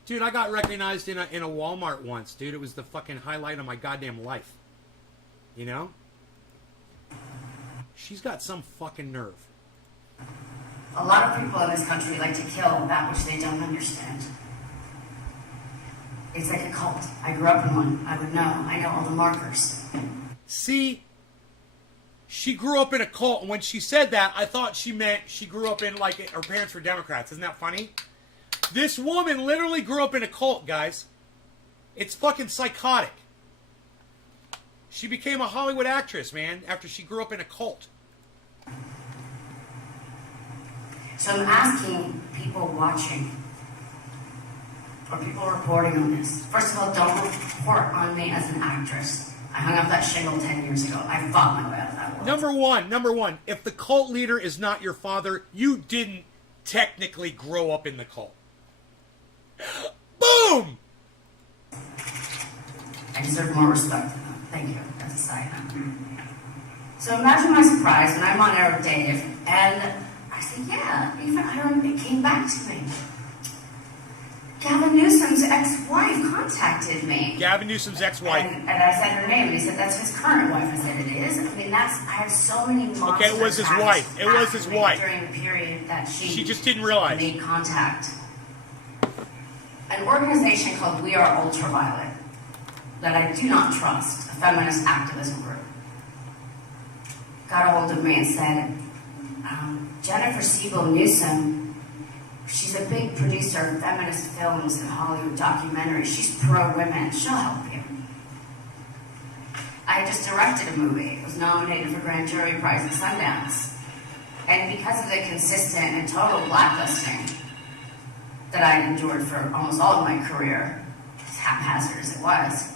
Dude, I got recognized in a Walmart once, dude. It was the fucking highlight of my goddamn life. You know? She's got some fucking nerve. A lot of people in this country like to kill that which they don't understand. It's like a cult. I grew up in one. I would know. I know all the markers. See? she grew up in a cult. And when she said that, I thought she meant she grew up in, like, her parents were Democrats. Isn't that funny? This woman literally grew up in a cult, guys. It's fucking psychotic. She became a Hollywood actress, man, after she grew up in a cult. So I'm asking people watching, or people reporting on this. First of all, don't report on me as an actress. I hung up that shingle 10 years ago. I fought my way out of that world. Number one, if the cult leader is not your father, you didn't technically grow up in the cult. Boom! I deserve more respect than them. Thank you. That's a side note. So imagine my surprise when I'm on air with Dave, and I said, yeah, it came back to me. Gavin Newsom's ex-wife contacted me. Gavin Newsom's ex-wife. And I said her name, and he said, that's his current wife. I said, it is? I mean, I had so many monsters. Okay, it was his wife. It was his wife. During the period that she just didn't realize. Made contact. An organization called We Are Ultraviolet, that I do not trust, a feminist activism group, got a hold of me and said, Jennifer Siebel Newsom, she's a big producer of feminist films and Hollywood documentaries. She's pro-women. She'll help you. I just directed a movie. It was nominated for Grand Jury Prize at Sundance. And because of the consistent and total blacklisting that I endured for almost all of my career, as haphazard as it was,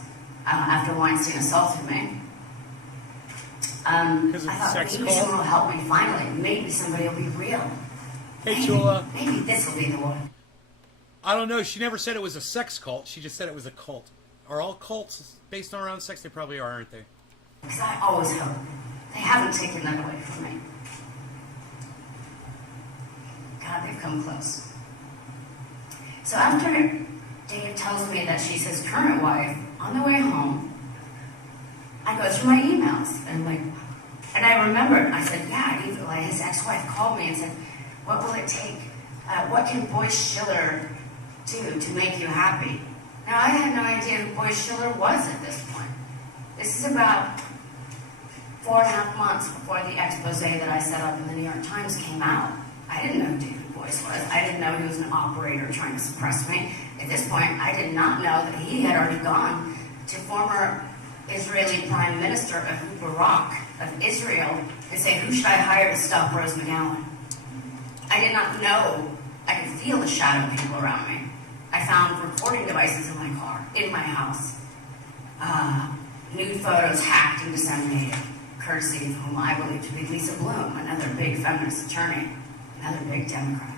after Weinstein assaulted me, I thought maybe someone will help me finally. Maybe somebody will be real. Hey, Chula. Maybe this will be the one. I don't know. She never said it was a sex cult. She just said it was a cult. Are all cults based around sex? They probably are, aren't they? Because I always hope. They haven't taken that away from me. God, they've come close. So after Dave tells me that she's his current wife, on the way home, I go through my emails, and I remembered, I said, yeah, his ex-wife called me and said, what will it take? What can Boyce Schiller do to make you happy? Now, I had no idea who Boyce Schiller was at this point. This is about 4.5 months before the expose that I set up in the New York Times came out. I didn't know who David Boyce was. I didn't know he was an operator trying to suppress me. At this point, I did not know that he had already gone to former Israeli Prime Minister Ehud Barak of Israel and say, who should I hire to stop Rose McGowan? I did not know. I could feel the shadow of people around me. I found recording devices in my car, in my house. Nude photos hacked and disseminated, courtesy of whom I believe to be Lisa Bloom, another big feminist attorney, another big Democrat.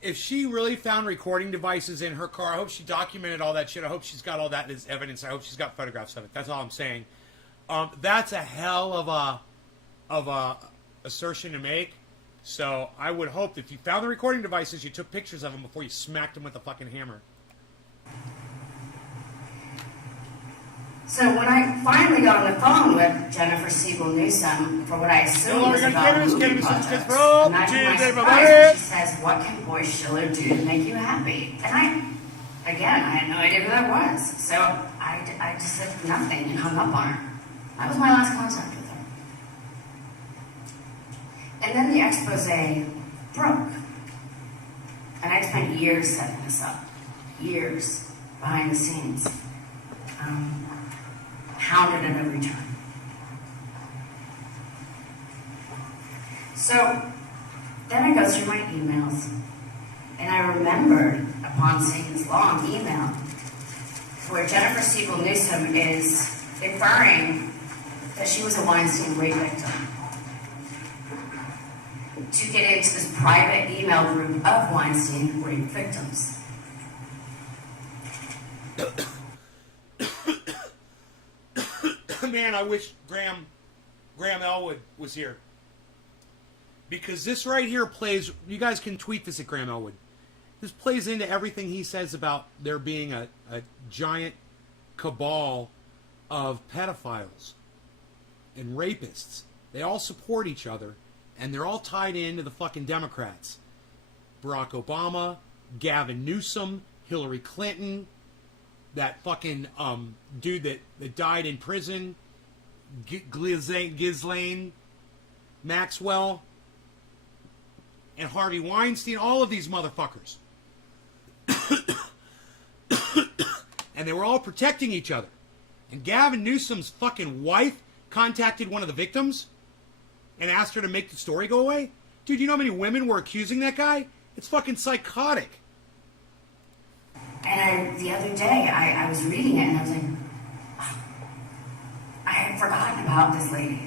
If she really found recording devices in her car, I hope she documented all that shit. I hope she's got all that as evidence. I hope she's got photographs of it. That's all I'm saying. That's a hell of a assertion to make. So I would hope that if you found the recording devices, you took pictures of them before you smacked them with a fucking hammer. So when I finally got on the phone with Jennifer Siebel Newsom for what I assumed was about movie projects, imagine my surprise when she says, what can Boyce Schiller do to make you happy? And I had no idea who that was. So I just said nothing and hung up on her. That was my last contact with her. And then the expose broke. And I spent years setting this up. Years behind the scenes. Hounded at every turn. So then I go through my emails, and I remembered upon seeing this long email where Jennifer Siebel Newsom is inferring that she was a Weinstein rape victim to get into this private email group of Weinstein rape victims. Man, I wish Graham Elwood was here. Because this right here plays, you guys can tweet this at Graham Elwood. This plays into everything he says about there being a giant cabal of pedophiles and rapists. They all support each other, and they're all tied into the fucking that fucking dude that died in prison, Ghislaine Maxwell, and Harvey Weinstein, all of these motherfuckers. And they were all protecting each other. And Gavin Newsom's fucking wife contacted one of the victims and asked her to make the story go away. Dude, you know how many women were accusing that guy? It's fucking psychotic. And the other day, I was reading it and I was like, I had forgotten about this lady.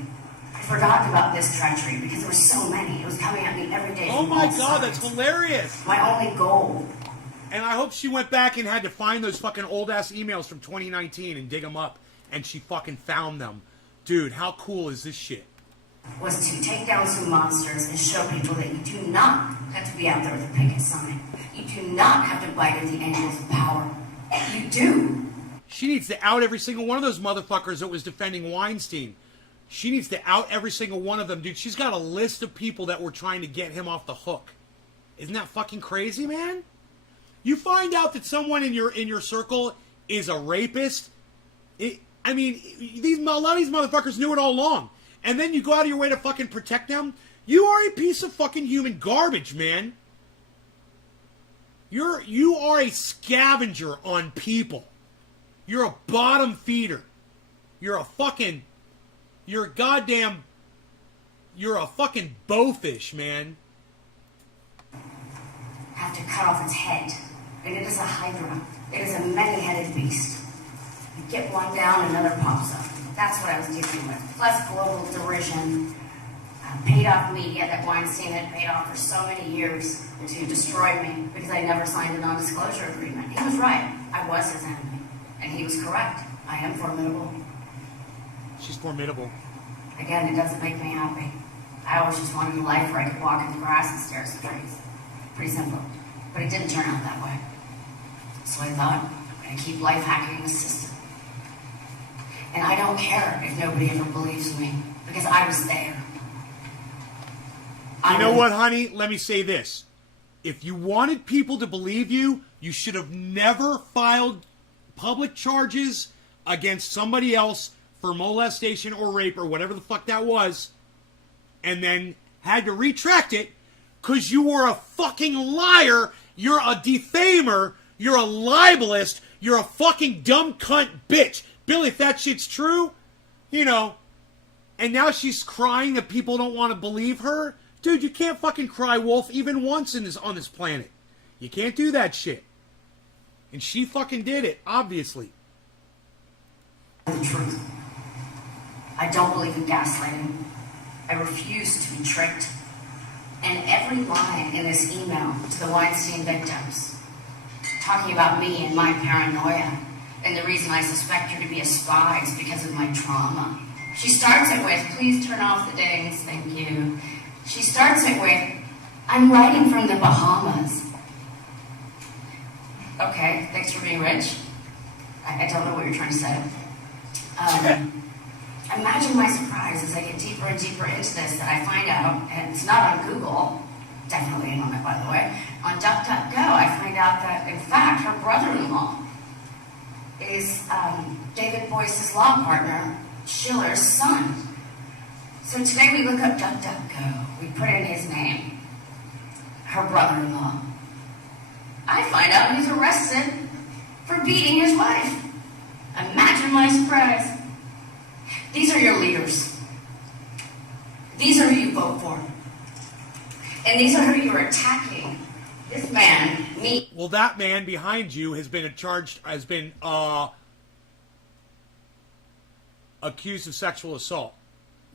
I forgotten about this treachery because there were so many. It was coming at me every day. Oh my God, that's hilarious. My only goal. And I hope she went back and had to find those fucking old-ass emails from 2019 and dig them up. And she fucking found them. Dude, how cool is this shit? Was to take down some monsters and show people that you do not have to be out there with a picket sign. You do not have to bite at the angles of power. You do. She needs to out every single one of those motherfuckers that was defending Weinstein. She needs to out every single one of them, dude. She's got a list of people that were trying to get him off the hook. Isn't that fucking crazy, man? You find out that someone in your circle is a rapist. A lot of these motherfuckers knew it all along. And then you go out of your way to fucking protect them. You are a piece of fucking human garbage, man. You are a scavenger on people. You're a bottom feeder. You're a fucking bowfish, man. Have to cut off its head. And it is a hydra. It is a many-headed beast. You get one down, another pops up. That's what I was dealing with. Plus global derision, paid-off media that Weinstein had paid off for so many years to destroy me because I never signed a non-disclosure agreement. He was right. I was his enemy. And he was correct. I am formidable. She's formidable. Again, it doesn't make me happy. I always just wanted a life where I could walk in the grass and stare at some trees. Pretty simple. But it didn't turn out that way. So I thought, I'm going to keep life hacking the system. And I don't care if nobody ever believes me, because I was there. You know what, honey? Let me say this. If you wanted people to believe you, you should have never filed public charges against somebody else for molestation or rape or whatever the fuck that was, and then had to retract it because you were a fucking liar, you're a defamer, you're a libelist, you're a fucking dumb cunt bitch. Billy, if that shit's true, and now she's crying that people don't want to believe her. Dude, you can't fucking cry wolf even once on this planet. You can't do that shit. And she fucking did it, obviously. The truth. I don't believe in gaslighting. I refuse to be tricked. And every line in this email to the Weinstein victims, talking about me and my paranoia, and the reason I suspect her to be a spy is because of my trauma. She starts it with, please turn off the dings, thank you. She starts it with, I'm writing from the Bahamas. Okay, thanks for being rich. I don't know what you're trying to say. Imagine my surprise as I get deeper and deeper into this that I find out, and it's not on Google, definitely ain't on it by the way, on DuckDuckGo I find out that, in fact, her brother-in-law is David Boyce's law partner, Schiller's son. So today we look up DuckDuckGo. We put in his name, her brother-in-law. I find out he's arrested for beating his wife. Imagine my surprise. These are your leaders. These are who you vote for. And these are who you're attacking. This man, me. Well, that man behind you has been accused of sexual assault.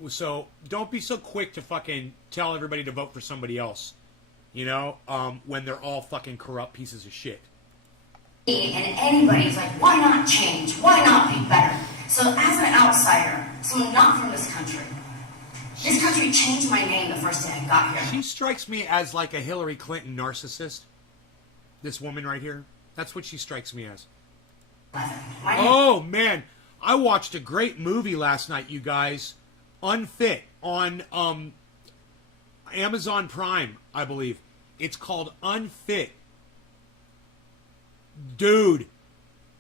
So don't be so quick to fucking tell everybody to vote for somebody else, when they're all fucking corrupt pieces of shit. And anybody's like, why not change? Why not be better? So as an outsider, someone not from this country changed my name the first day I got here. She strikes me as like a Hillary Clinton narcissist. This woman right here. That's what she strikes me as. Oh, man. I watched a great movie last night, you guys. Unfit on Amazon Prime, I believe. It's called Unfit. Dude,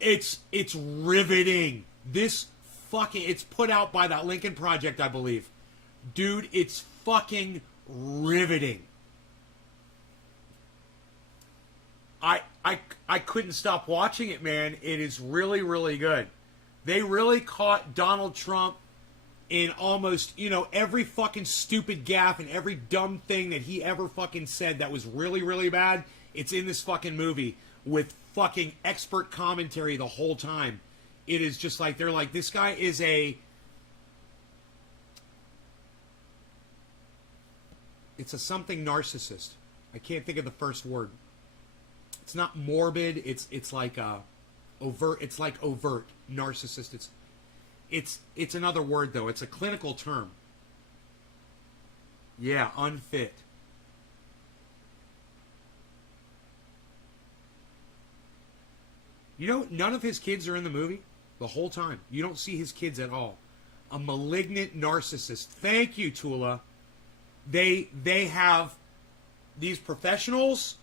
It's riveting. This fucking, it's put out by that Lincoln Project, I believe. Dude, it's fucking riveting. I couldn't stop watching it, man. It is really, really good. They really caught Donald Trump in almost, every fucking stupid gaffe and every dumb thing that he ever fucking said that was really, really bad. It's in this fucking movie with fucking expert commentary the whole time. It is just like, they're like, this guy is it's a something narcissist. I can't think of the first word. It's not morbid. It's like overt. It's like overt narcissist. It's another word though. It's a clinical term. Yeah, unfit. None of his kids are in the movie the whole time. You don't see his kids at all. A malignant narcissist. Thank you, Tula. They have these professionals,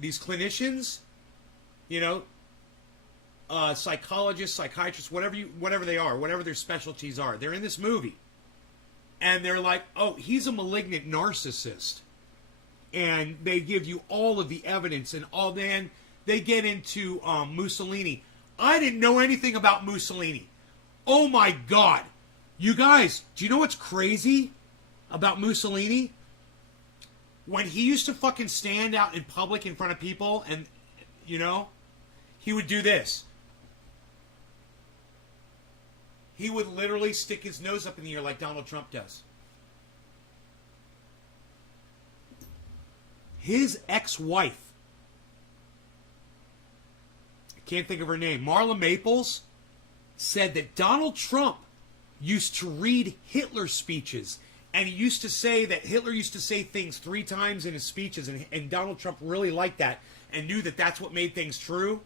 these clinicians, psychologists, psychiatrists, whatever they are, whatever their specialties are. They're in this movie. And they're like, oh, he's a malignant narcissist. And they give you all of the evidence and all, man. They get into Mussolini. I didn't know anything about Mussolini. Oh my God. You guys, do you know what's crazy about Mussolini? When he used to fucking stand out in public in front of people and, he would do this. He would literally stick his nose up in the air like Donald Trump does. His ex-wife, I can't think of her name, Marla Maples, said that Donald Trump used to read Hitler's speeches. And he used to say that Hitler used to say things 3 times in his speeches. And Donald Trump really liked that and knew that that's what made things true.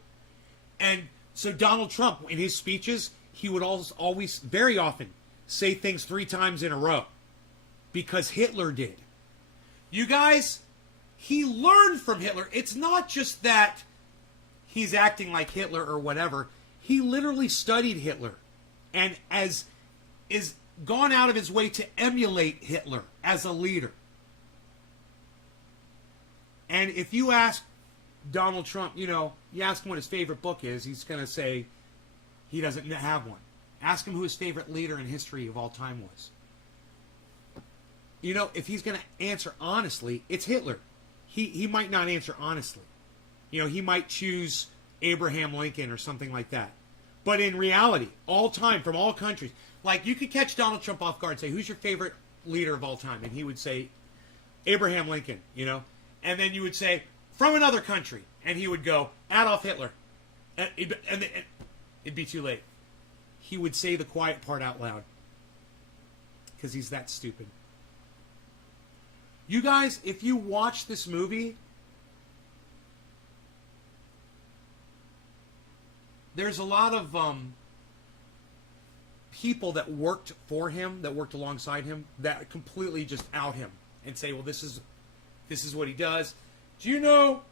And so Donald Trump, in his speeches, he would always, very often, say things 3 times in a row. Because Hitler did. You guys, he learned from Hitler. It's not just that he's acting like Hitler or whatever. He literally studied Hitler. And is gone out of his way to emulate Hitler as a leader. And if you ask Donald Trump, you ask him what his favorite book is, he's going to say he doesn't have one. Ask him who his favorite leader in history of all time was. If he's going to answer honestly, it's Hitler. He might not answer honestly. He might choose Abraham Lincoln or something like that. But in reality, all time, from all countries, like you could catch Donald Trump off guard and say, who's your favorite leader of all time? And he would say, Abraham Lincoln, And then you would say, from another country. And he would go, Adolf Hitler. And it'd be too late. He would say the quiet part out loud. Because he's that stupid. You guys, if you watch this movie, there's a lot of people that worked for him, that worked alongside him, that completely just out him and say, well, this is what he does. Do you know,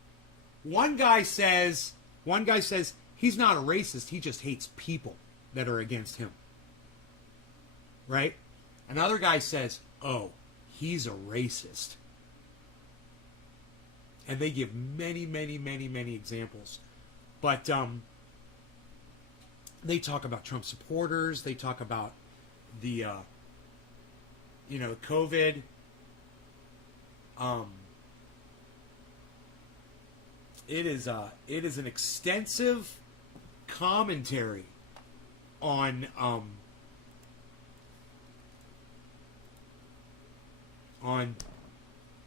one guy says he's not a racist, he just hates people that are against him. Right? Another guy says, oh, he's a racist. And they give many, many, many, many examples. But they talk about Trump supporters. They talk about the, COVID. It is an extensive commentary on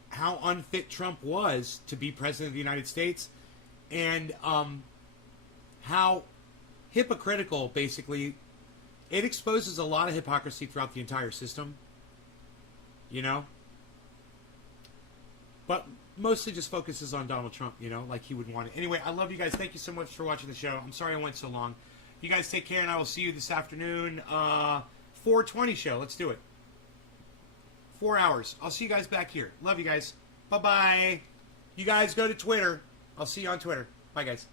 how unfit Trump was to be president of the United States, and how hypocritical, basically, it exposes a lot of hypocrisy throughout the entire system, but mostly just focuses on Donald Trump, like he would want it. Anyway, I love you guys. Thank you so much for watching the show. I'm sorry I went so long. You guys take care, and I will see you this afternoon. 4:20 show. Let's do it. 4 hours. I'll see you guys back here. Love you guys. Bye-bye. You guys go to Twitter. I'll see you on Twitter. Bye, guys.